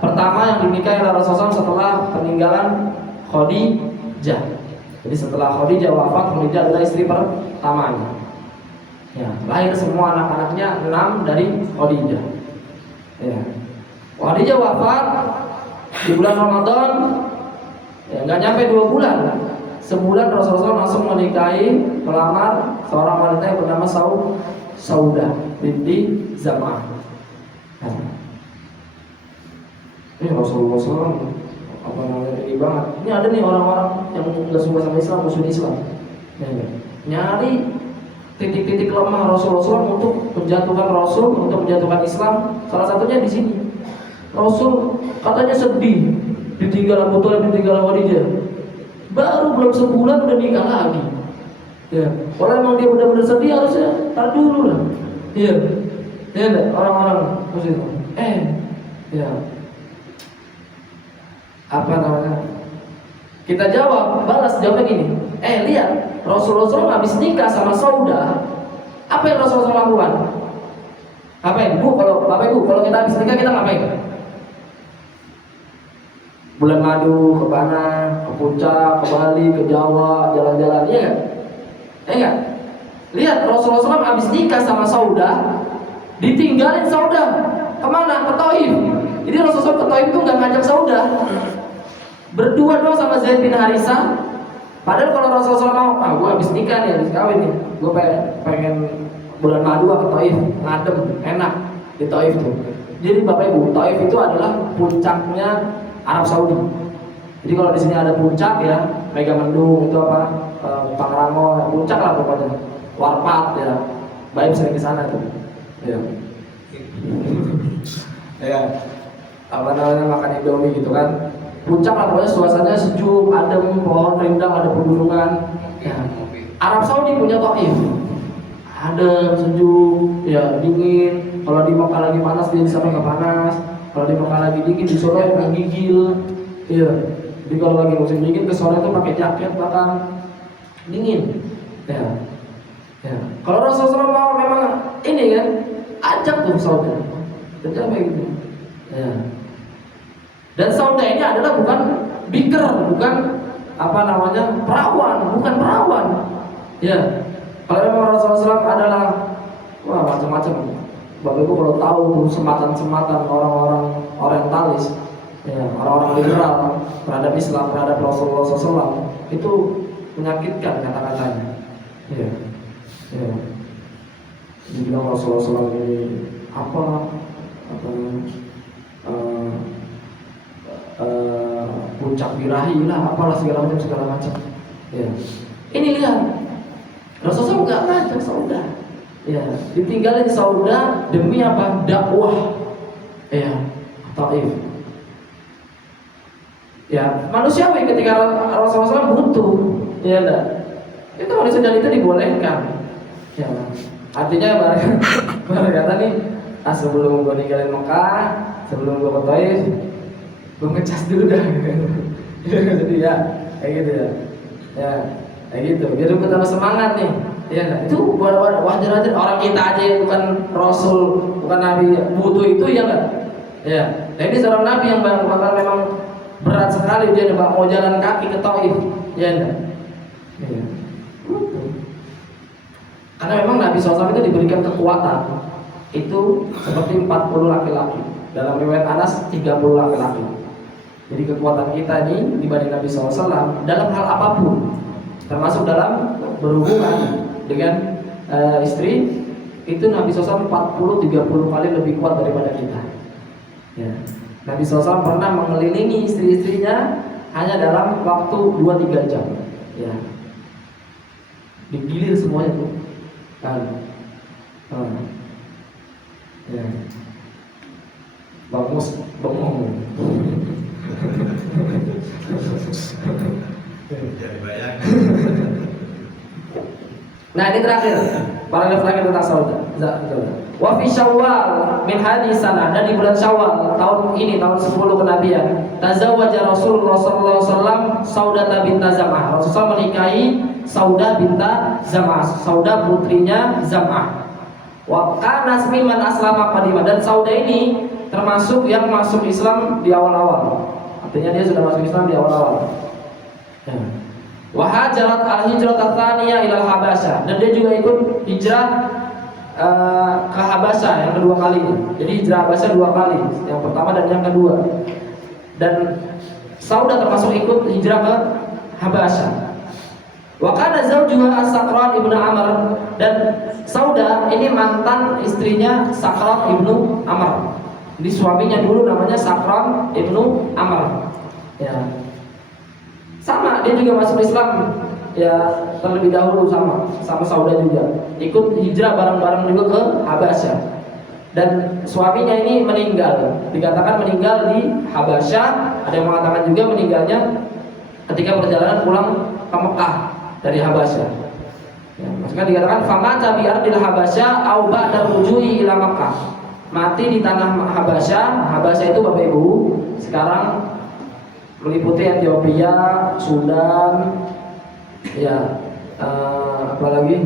pertama yang dinikahi oleh Rasulullah setelah peninggalan Khadijah. Jadi setelah Khadijah wafat, Khadijah adalah istri pertamanya. Ya, lahir semua anak-anaknya 6 dari Khadijah. Ya. Khadijah wafat di bulan Ramadan, ya, nggak nyampe 2 bulan, sebulan Rasulullah langsung menikahi, melamar seorang wanita yang bernama Saudah binti Zam'ah. Nah, ini Rasulullah SAW apa namanya ini banget. Ini ada nih orang-orang yang nggak suka sama Islam, musuh Islam, ya, nyari titik-titik lemah Rasulullah untuk menjatuhkan Rasul, untuk menjatuhkan Islam. Salah satunya di sini. Rasul katanya sedih, ditinggal Abu Thalib, ditinggal Khadijah. Baru belum sebulan udah nikah lagi. Ya, kalau emang dia benar-benar sedih harusnya tar dulu lah. Iya, ya orang-orang muslim. Ya, apa namanya? Kita balas jawabnya gini. Lihat, Rasulullah habis nikah sama Saudah. Apa yang Rasulullah lakukan? Ngapain? Bapak Ibu, kalau kita habis nikah kita ngapain? Bulan madu, ke mana? Ke puncak, ke Bali, ke Jawa, jalan-jalan, iya nggak? Enggak. Lihat, Rasulullah SAW habis nikah sama Saudah, ditinggalin Saudah. Kemana? Ke Taif. Jadi Rasulullah ke Taif itu nggak ngajak Saudah. Berdua doang sama Zaid bin Harisah. Padahal kalau Rasulullah mau, gue habis nikah nih, habis kawin nih, gue pengen bulan madu ke Taif, ngadem, enak di Taif tuh. Jadi Bapak Ibu, Taif itu adalah puncaknya Arab Saudi. Jadi kalau di sini ada puncak ya, Megamendung itu apa, Pangrango, puncak lah pokoknya, Warpat ya, baik sering ke sana tuh. Ya. Ya, apa namanya, makan Indomie gitu kan. Puncak lah pokoknya, suasananya sejuk, adem, pohon rindang, ada pegunungan. Ya. Arab Saudi punya Taif, adem, sejuk, ya dingin. Kalau di Mekah lagi panas, dia di sana nggak panas. Kalau di Mekah lagi dingin, di sore menggigil. Iya. Jadi kalau lagi musim dingin ke sore tuh pakai jaket bahkan dingin. Ya. Ya. Kalau Rasulullah mau memang ini kan, ajak tuh saudara. Kerja kayak gitu. Ya. Dan saudara ini adalah bukan biker, bukan apa namanya, perawan, bukan perawan. Ya. Kalau memang Rasulullah adalah macam-macam. Bapak Ibu kalau tahu sematan-sematan orang-orang orientalis, ya, orang-orang liberal terhadap Islam, terhadap Rasulullah SAW, itu menyakitkan kata-katanya. Ya. Ya. Dibilang Rasulullah SAW ini puncak birahi lah, apalah segala macam. Ya. Ini lihat, Rasulullah nggak ngajak Saudah. Ya, ditinggalin Saudah demi apa? Dakwah. Ya, Taif. Ya, manusiawi ketika Rasulullah SAW butuh, ya enggak? Itu manusia dan itu dibolehkan. Ya, artinya barang kata nih, sebelum gue ninggalin Mekah, sebelum gue ke Taif, gue ngecas dulu dah. Jadi ya, kayak gitu ya. Ya, kayak gitu. Biar gue tambah semangat nih. Ya, itu wajar-wajar orang kita aja yang bukan Rasul, bukan Nabi, butuh itu ya enggak? Ya, nah ini seorang Nabi yang bakal memang berat sekali dia mau jalan kaki ke Taif, ya enggak? Ya. Karena memang Nabi SAW itu diberikan kekuatan itu seperti 40 laki-laki. Dalam riwayat Anas 30 laki-laki. Jadi kekuatan kita ini dibanding Nabi SAW dalam hal apapun, termasuk dalam berhubungan dengan istri, itu Nabi SAW 40-30 kali lebih kuat daripada kita. Ya. Nabi SAW pernah mengelilingi istri-istrinya hanya dalam waktu 2-3 jam. Ya. Digilir semuanya tuh. Ya. Bengong. Jadi bayang. Nah ini terakhir, paragraf terakhir tentang Saudah. Wa fi Syawal min hadhihi sanah, dan di bulan Syawal tahun ini, tahun 10 kenabian, tazawwaja Rasulullah sallallahu alaihi wasallam Saudah binta Zam'ah. Rasulullah menikahi Saudah binta Zam'ah, Saudah putrinya Zam'ah. Wa kana mimman aslama qadima, dan Saudah ini termasuk yang masuk Islam di awal-awal. Artinya dia sudah masuk Islam di awal-awal. Ya. Wa hajarat al-hijrah tsaniyah ila Habasyah, dan dia juga ikut hijrah ke Habasyah yang kedua kali. Jadi hijrah Habasyah 2 kali, yang pertama dan yang kedua. Dan Saudah termasuk ikut hijrah ke Habasyah. Wa kana zawjuha Sakran ibnu Amr, dan Saudah ini mantan istrinya Sakran ibnu Amr. Jadi suaminya dulu namanya Sakran ibnu Amr. Ya. Sama, dia juga masuk Islam ya terlebih dahulu sama Saudah juga ikut hijrah bareng-bareng juga ke Habasyah. Dan suaminya ini meninggal, dikatakan meninggal di Habasyah. Ada yang mengatakan juga meninggalnya ketika perjalanan pulang ke Mekah dari Habasyah. Ya, maksudnya dikatakan famata bi ardil Habasyah au ba'da rujui ila Makkah. Mati di tanah Habasyah. Habasyah itu Bapak Ibu sekarang meliputi Ethiopia, Sudan, ya apalagi,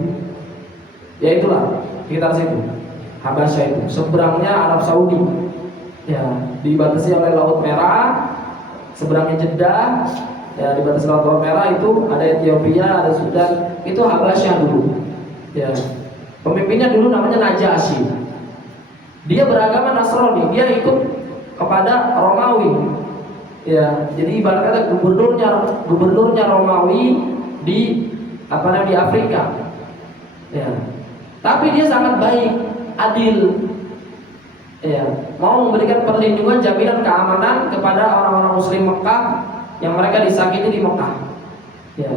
ya itulah sekitar situ. Habasyah itu seberangnya Arab Saudi, ya dibatasi oleh Laut Merah. Seberangnya Jeddah, ya dibatasi Laut Merah itu ada Ethiopia, ada Sudan, itu Habasyah dulu. Ya, pemimpinnya dulu namanya Najasyi. Dia beragama Nasrani, dia ikut kepada Romawi. Ya, jadi ibaratnya gubernurnya Romawi di di Afrika. Ya. Tapi dia sangat baik, adil. Ya, mau memberikan perlindungan, jaminan keamanan kepada orang-orang muslim Mekah yang mereka disakiti di Mekah. Ya.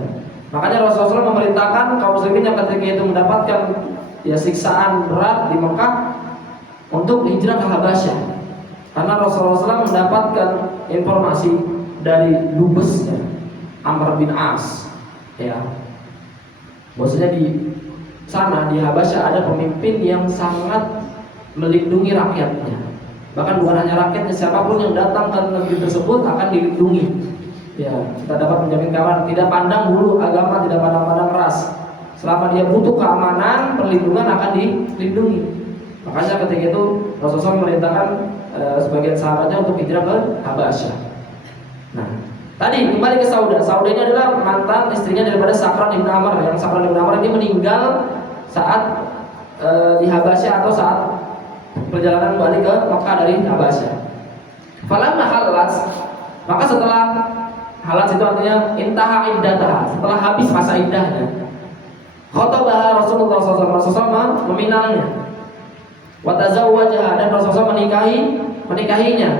Makanya Rasulullah memerintahkan kaum muslimin yang ketika itu mendapatkan siksaan berat di Mekah untuk hijrah ke Habasyah. Karena Rasulullah SAW mendapatkan informasi dari dubesnya Amr bin As, ya, bahwasanya di sana di Habasyah ada pemimpin yang sangat melindungi rakyatnya. Bahkan bukan hanya rakyatnya, siapapun yang datang ke negeri tersebut akan dilindungi. Ya, kita dapat menjamin keamanan, tidak pandang bulu agama, tidak pandang ras. Selama dia butuh keamanan, perlindungan akan dilindungi. Makanya ketika itu Rasulullah memerintahkan sebagian sahabatnya untuk hijrah ke Habasyah. Nah, tadi kembali ke Saudah. Saudah ini adalah mantan istrinya daripada Sakran ibn Amr. Yang Sakran ibn Amr ini meninggal saat di Habasyah atau saat perjalanan balik ke Mekah dari Habasyah. Falamma halat, maka setelah halat itu artinya intaha iddataha, setelah habis masa iddahnya, khatabaha Rasulullah SAW meminangnya. Wa tazawwajaha, dan Rasulullah menikahinya.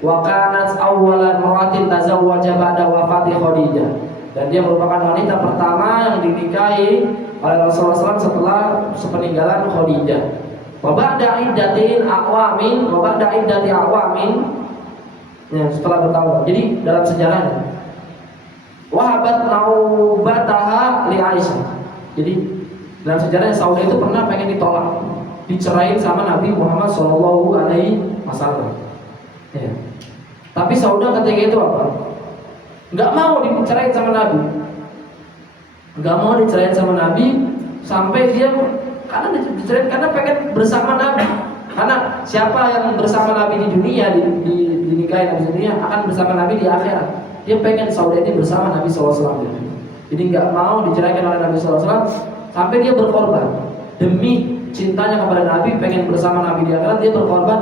Wa kanat awwalan marratin tazawwaja ba'da wafati Khadijah, dan dia merupakan wanita pertama yang dinikahi oleh Rasulullah SAW setelah sepeninggalan Khadijah. Wa ba'da iddatin aqwamin, wa ba'da iddati aqwamin, ya, setelah bertahun. Jadi dalam sejarahnya wahabat naubataha li Aisyah. Jadi dalam sejarahnya Saudah itu pernah pengen ditolak, dicerain sama Nabi Muhammad SAW. Ya. Tapi Saudah ketika itu apa? Nggak mau dicerain sama Nabi, nggak mau dicerain sama Nabi sampai dia karena dicerain karena pengen bersama Nabi. Karena siapa yang bersama Nabi di dunia, dinikahi Nabi di dunia, akan bersama Nabi di akhirat. Dia pengen Saudah ini bersama Nabi SAW. Jadi nggak mau diceraikan oleh Nabi SAW sampai dia berkorban demi cintanya kepada Nabi, pengen bersama Nabi di akhirat. Dia berkorban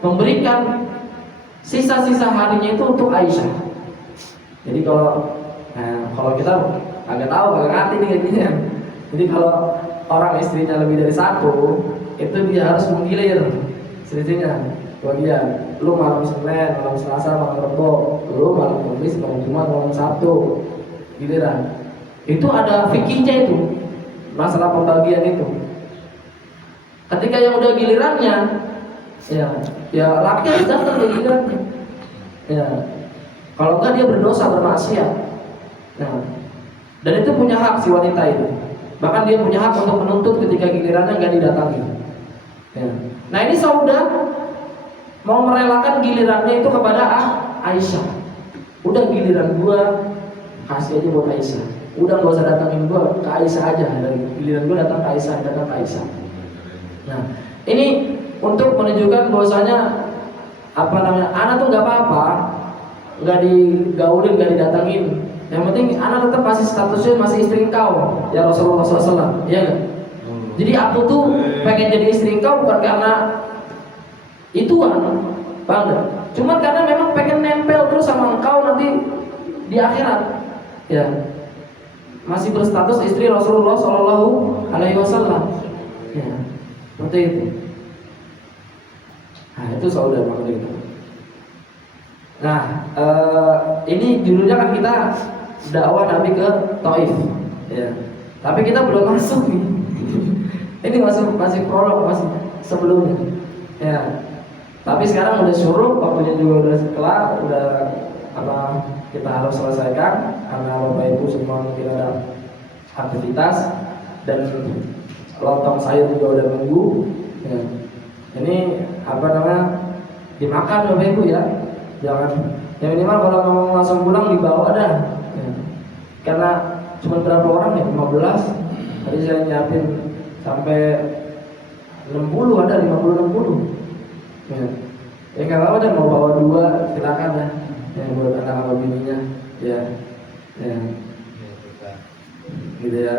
memberikan sisa-sisa harinya itu untuk Aisyah. Jadi kalau kita agak tahu, agak ngerti nih intinya. Jadi kalau orang istrinya lebih dari satu, itu dia harus menggilir istrinya. Bagian, lu malam Senin, malam Selasa, malam Rebo, lu malam Kamis, malam Jumat, malam Sabtu, giliran. Itu ada fikihnya itu, masalah pembagian itu. Ketika yang udah gilirannya, ya laki harus datang ke gilirannya. Ya, kalau enggak dia berdosa, bermaksiat. Nah, dan itu punya hak si wanita itu. Bahkan dia punya hak untuk menuntut ketika gilirannya nggak didatangi. Ya. Nah ini Saudah mau merelakan gilirannya itu kepada Aisyah. Udah giliran gua kasih aja buat Aisyah. Udah gak usah datangin gua, ke Aisyah aja. Giliran gua datang ke Aisyah, datang ke Aisyah. Nah ini untuk menunjukkan bahwasanya anak tuh nggak apa-apa, nggak digaulin, nggak didatangin. Yang penting anak tetap masih statusnya masih istri engkau, ya Rasulullah SAW, ya kan? Jadi aku tuh pengen jadi istri engkau bukan karena ituan, bangga. Cuma karena memang pengen nempel terus sama engkau nanti di akhirat, ya. Masih berstatus istri Rasulullah SAW, ya. Seperti itu. Nah itu Saudah makanya itu. Nah ini judulnya kan kita dakwah Nabi ke Taif. Ya. Tapi kita belum masuk nih. Ini masih prolog, masih sebelumnya. Ya. Tapi sekarang udah syuruk, waktunya juga udah kelar, udah kita harus selesaikan karena Bapak Ibu semua mungkin ada aktivitas dan lontong sayur juga udah nunggu. Ya. Ini dimakan Bapak Ibu ya. Jangan, yang minimal kalau mau langsung pulang dibawa dah. Ya. Karena cuma berapa orang ya? 15. Tadi saya nyiapin sampai 60, ada 50-60. Ya nggak apa-apa deh, mau bawa 2 silakan ya. Yang buat anak sama bininya, ya. Gitu ya.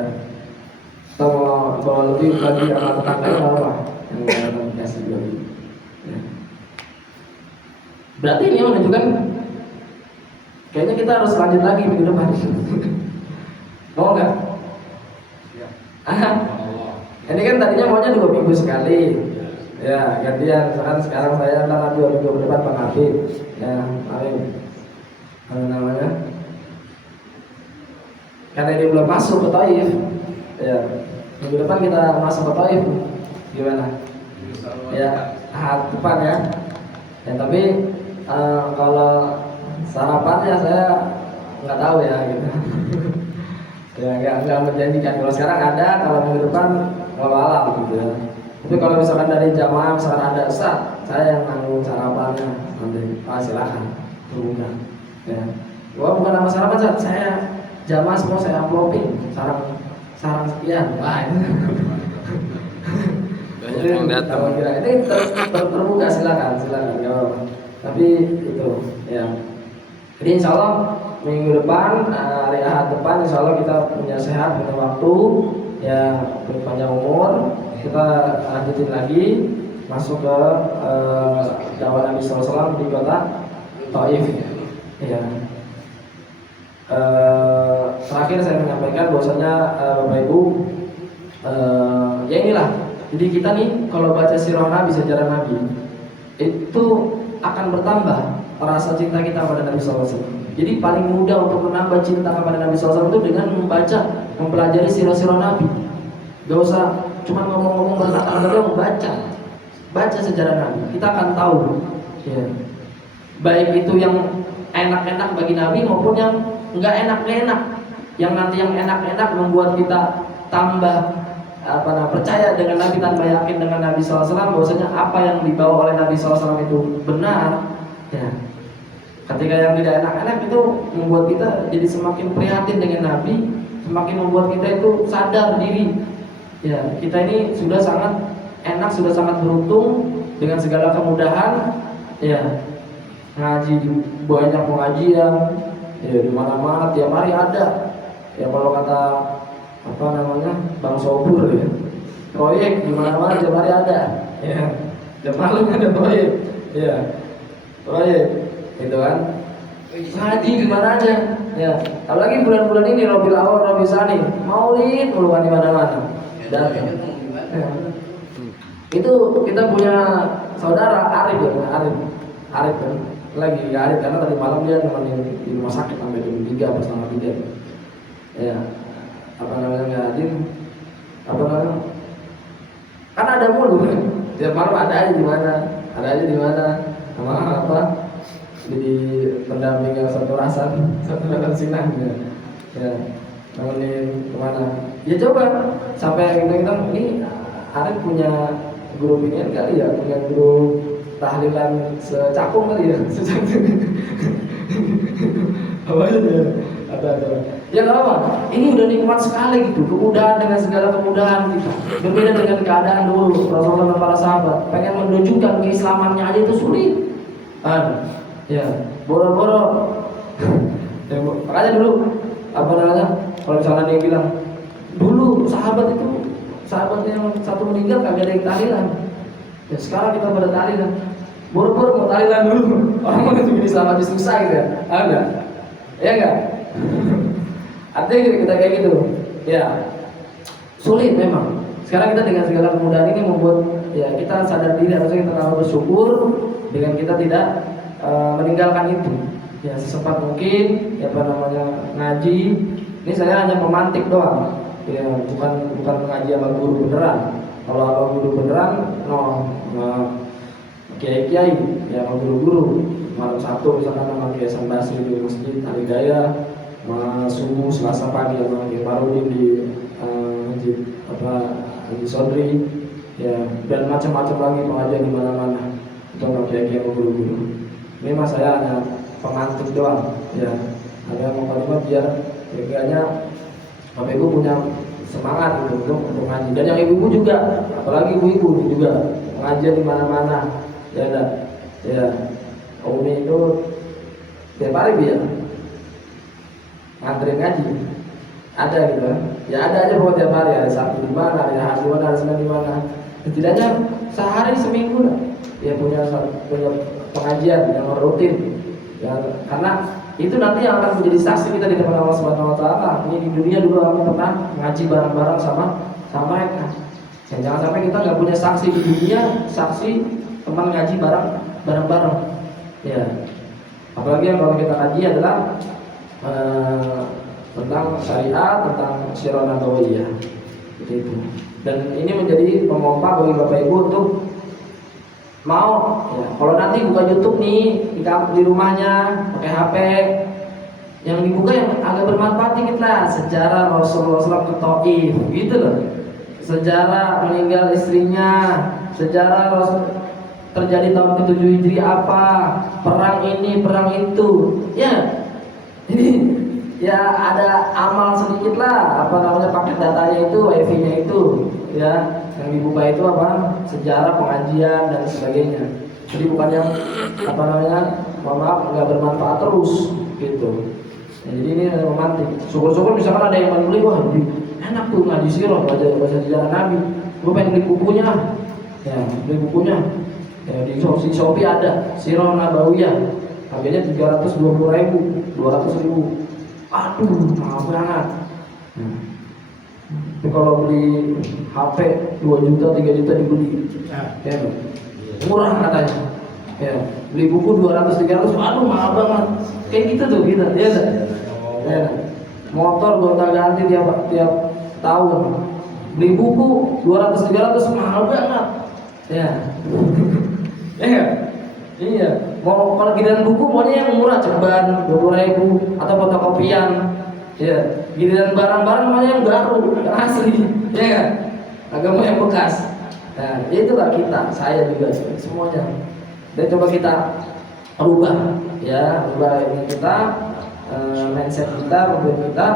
Atau mau bawa lebih lagi sama tetangganya nggak apa-apa. Yang mau kasih lebih. Ya. Berarti ini menunjukkan kayaknya kita harus lanjut lagi minggu depan. Mau nggak? Ini kan tadinya maunya 2 minggu sekali. Ya, gantian. Sekarang saya nanti 2 minggu ke depan Bang Habib. Ya, amin. Apa namanya? Karena ini belum masuk ke Taif. Ya, minggu depan kita masuk ke Taif. Gimana? Ya, depan ya. Ya, tapi kalau sarapannya saya nggak tahu ya gitu. Ya, nggak menjanjikan. Kalau sekarang ada, kalau minggu depan walau alam gitu ya. Tapi kalau misalkan dari jamaah misalkan ada Ustaz, saya yang nanggung sarapannya nanti, silakan berguna. Ya, gua bukan nama sarapan Ustaz, saya jamaah semua saya amplopin sarang sekian. Wah, ini banyak yang datang. Ini terbuka, silakan ya. Tapi itu ya. Jadi insya Allah minggu depan, hari Ahad depan insya Allah kita punya sehat, punya waktu, ya berpanjang umur. Kita lanjutin lagi masuk ke dakwah Nabi SAW di kota Taif. Ya. Terakhir saya menyampaikan bahwasanya Bapak Ibu, ya inilah. Jadi kita nih kalau baca sirah Nabi, sejarah Nabi, itu akan bertambah rasa cinta kita kepada Nabi SAW. Jadi paling mudah untuk menambah cinta kepada Nabi SAW itu dengan mempelajari sirah-sirah Nabi. Gak usah cuma ngomong-ngomong berkata-kata, baca sejarah Nabi. Kita akan tahu, ya. Baik itu yang enak-enak bagi Nabi maupun yang nggak enak-enak. Yang nanti yang enak-enak membuat kita tambah percaya dengan Nabi tanpa yakin dengan Nabi SAW, bahwasanya apa yang dibawa oleh Nabi SAW itu benar. Ya. Ketika yang tidak enak-enak itu membuat kita jadi semakin prihatin dengan Nabi, semakin membuat kita itu sadar diri. Ya, kita ini sudah sangat enak, sudah sangat beruntung dengan segala kemudahan. Ya, ngaji banyak pengajian, ya di mana-mana tiap hari ada. Ya kalau kata Bang Sobur ya, proyek di mana-mana tiap hari ada. Ya, tiap malam ada proyek. Ya, proyek, gitu kan. Ngaji di mana aja. Ya, apalagi bulan-bulan ini Rabiul Awal, Rabiul Tsani, Maulid muluan di mana-mana. Ya. Itu kita punya saudara Arif kan lagi Arif karena tadi malam dia nemenin di rumah sakit sampai jam 3 pas setengah 3. Ya, nggak hadir. Kan ada mulu tiap malam ada aja di mana sama jadi pendamping yang satu rasa sinah ya nemenin kemana. Ya coba sampai kita ini Arif punya guru binian kali ya, punya guru tahlilan secakung kali ya, apa aja ya, ada. Ya nggak apa, ini udah nikmat sekali gitu, kemudahan dengan segala kemudahan kita. Berbeda dengan keadaan dulu Rasulullah dan para sahabat, pengen menunjukkan keislamannya aja itu sulit. Ya, boro-boro. Ya, makanya dulu kalau misalnya dia bilang dulu sahabat yang satu meninggal kagak ada yang tahlilan. Ya sekarang kita pada tahlilan. Boro-boro mau tahlilan dulu. Orang mau itu selamat susah gitu ya. Enggak. Ya enggak? Artinya kita kayak gitu. Ya. Sulit memang. Sekarang kita dengan segala kemudahan ini membuat ya kita sadar diri, harusnya kita harus bersyukur dengan kita tidak meninggalkan itu. Ya secepat mungkin ngaji, Ini saya hanya memantik doang, ya bukan mengaji sama guru beneran. Kalau sama guru beneran, kiai-kiai, ya sama guru-guru. Malam Sabtu misalkan sama Kiai Sambasi di masjid Alidaya, subuh Selasa pagi sama Kiai Parudin di masjid di Sodri, ya dan macam-macam lagi pengajian di mana-mana. Itu sama kiai-kiai sama guru-guru. Ini mas saya hanya pemantik doang, ya. Ada mau kalimat biar kayaknya Bapak Ibu punya semangat gitu untuk ngaji, dan yang ibu-ibu juga, apalagi ibu-ibu juga pengajian di mana-mana, ya enggak, ya. Umi itu tiap hari dia nganterin ngaji, ada gitu kan? Ya ada aja buat tiap hari, ada Sabtu di mana, ada Ahad di mana, ada Senin di mana. Setidaknya sehari seminggu lah, dia punya pengajian yang rutin, ya karena itu nanti yang akan menjadi saksi kita di depan Allah Subhanahu Wa Taala. Ini di dunia dulu aku pernah ngaji bareng-bareng sama mereka. Jangan sampai kita nggak punya saksi di dunia, saksi teman ngaji bareng-bareng. Ya, apalagi yang kalau kita kaji adalah tentang syariat, tentang sirah nabawiyah, itu. Dan ini menjadi pemompa bagi Bapak Ibu untuk mau, ya, kalau nanti buka YouTube nih di rumahnya pakai HP, yang dibuka yang agak bermanfaat dikit lah, sejarah Rasulullah SAW ke Taif, gitu loh, sejarah meninggal istrinya, sejarah Rasul terjadi tahun ke-7 Hijri apa, perang ini, perang itu, ya, ini ya ada amal sedikit lah, apa namanya paket datanya itu, wifi-nya itu, ya. Yang dibuka itu apa? Sejarah, pengajian dan sebagainya. Jadi bukan yang apa namanya, maaf nggak bermanfaat terus gitu. Ya, jadi ini memantik. Syukur-syukur misalkan ada yang beli, wah enak tuh ngaji sirah, baca sejarah Nabi. Gue pengen beli bukunya, ya beli bukunya. Ya, di Shopee ada Sirah Nabawiyah, harganya 320.000, 200.000. Aduh, mahal banget. Tapi kalau beli HP 2 juta, 3 juta dibeli, ya, murah katanya. Ya, beli buku 200-300, aduh mahal banget. Kayak gitu tuh kita, ya, ya. Motor gonta-ganti tiap tahun. Beli buku 200-300 mahal banget. Ya. Iya. Mau kalau giliran buku maunya yang murah, ceban 20.000 atau fotokopian. Ya, giliran barang-barang mana yang baru, yang asli, ya kan? Agama yang bekas. Nah, itulah kita, saya juga semuanya. Dan coba kita rubah, ya, rubah ini kita, mindset kita, mobil kita.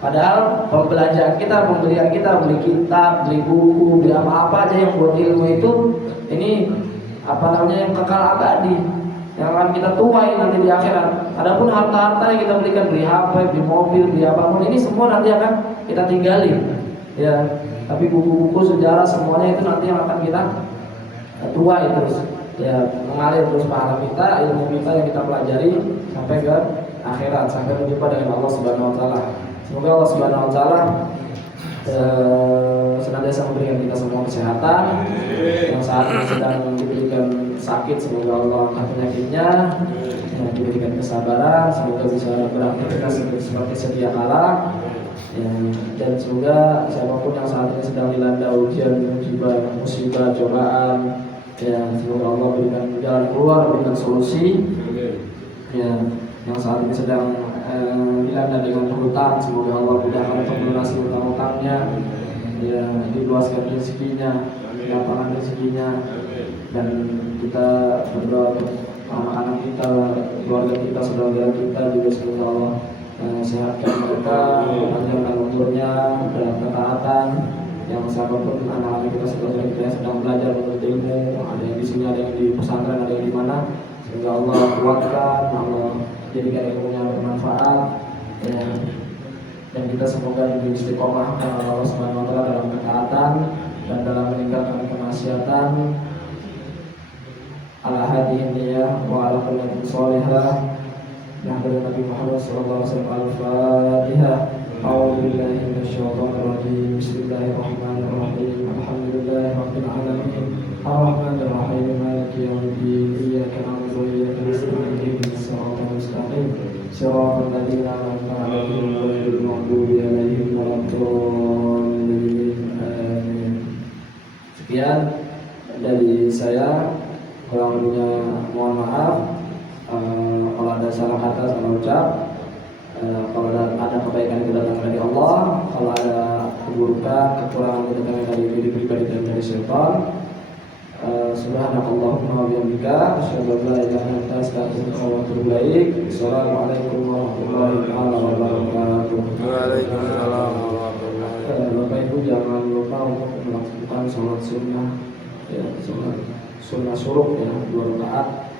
Padahal pembelajaran kita, pembelian kita, beli kitab, beli buku, beli apa-apa aja yang buat ilmu itu, ini apa namanya yang kekal abadi, yang akan kita tuai nanti di akhirat. Adapun harta-harta yang kita belikan, beli HP, beli mobil, beli apapun, ini semua nanti akan kita tinggalin, ya. Tapi buku-buku sejarah semuanya itu nanti yang akan kita tuai terus, ya, mengalir terus pahala kita, ilmu kita yang kita pelajari sampai ke akhirat, sampai berjumpa dengan Allah Subhanahu Wa Taala. Semoga Allah Subhanahu Wa Taala senantiasa memberikan kita semua kesehatan. Yang saat ini sedang diberikan sakit, semoga Allah angkat penyakitnya, diberikan kesabaran, semoga bisa beraktivitas seperti sedia kala, ya, dan semoga siapapun yang saat ini sedang dilanda ujian, musibah, cobaan, ya, semoga Allah berikan jalan keluar, berikan solusi, ya. Yang saat ini sedang dilanda dengan hutang, semoga Allah mudahkan untuk melunasi hutang-hutangnya, ya, diluaskan rezekinya, lapangkan rezekinya, dan kita berdoa untuk anak-anak kita, keluarga kita, saudara kita juga, semoga Allah sehatkan mereka, panjangkan umurnya dalam ketaatan. Yang siapapun anak-anak kita, saudara kita yang sedang belajar menuntut ilmu, ada yang di sini, ada yang di pesantren, ada yang di mana, semoga Allah kuatkan, Allah jadikan ilmunya bermanfaat, ya. Dan kita semoga diberi istiqomah karena Allah Subhanahu Wa Taala dalam ketaatan dan dalam meninggalkan kemaksiatan. Ala hadihi wa ala kulli sholihah. Nahmadu Nabi Muhammad sallallahu alaihi wasallam. Al-Fatihah. A'udzu billahi minasyaitonir rajim. Bismillahirrahmanirrahim. Alhamdulillahirabbil alamin. Ar-Rahmanir Rahim. Maliki yaumiddin. Iyyaka na'budu wa iyyaka nasta'in. Ihdinas siratal mustaqim. Shiratal ladzina an'amta 'alaihim ghairil maghdubi Sekian dari saya, kurang lebihnya mohon maaf. Kalau ada salah kata, salah ucap, kalau ada kebaikan itu datang dari Allah, kalau ada keburukan, kekurangan itu datang dari diri pribadi dan dari syaitan. Subhanakallahumma wa bihamdika asyhadu an la ilaha illa anta astaghfiruka wa atubu ilaik. Assalamualaikum warahmatullahi wabarakatuh. Waalaikumsalam warahmatullahi wabarakatuh. Bapak Ibu jangan lupa untuk melakukan sholat sunnah, ya, sholat sunnah syuruk ya, 2 rakaat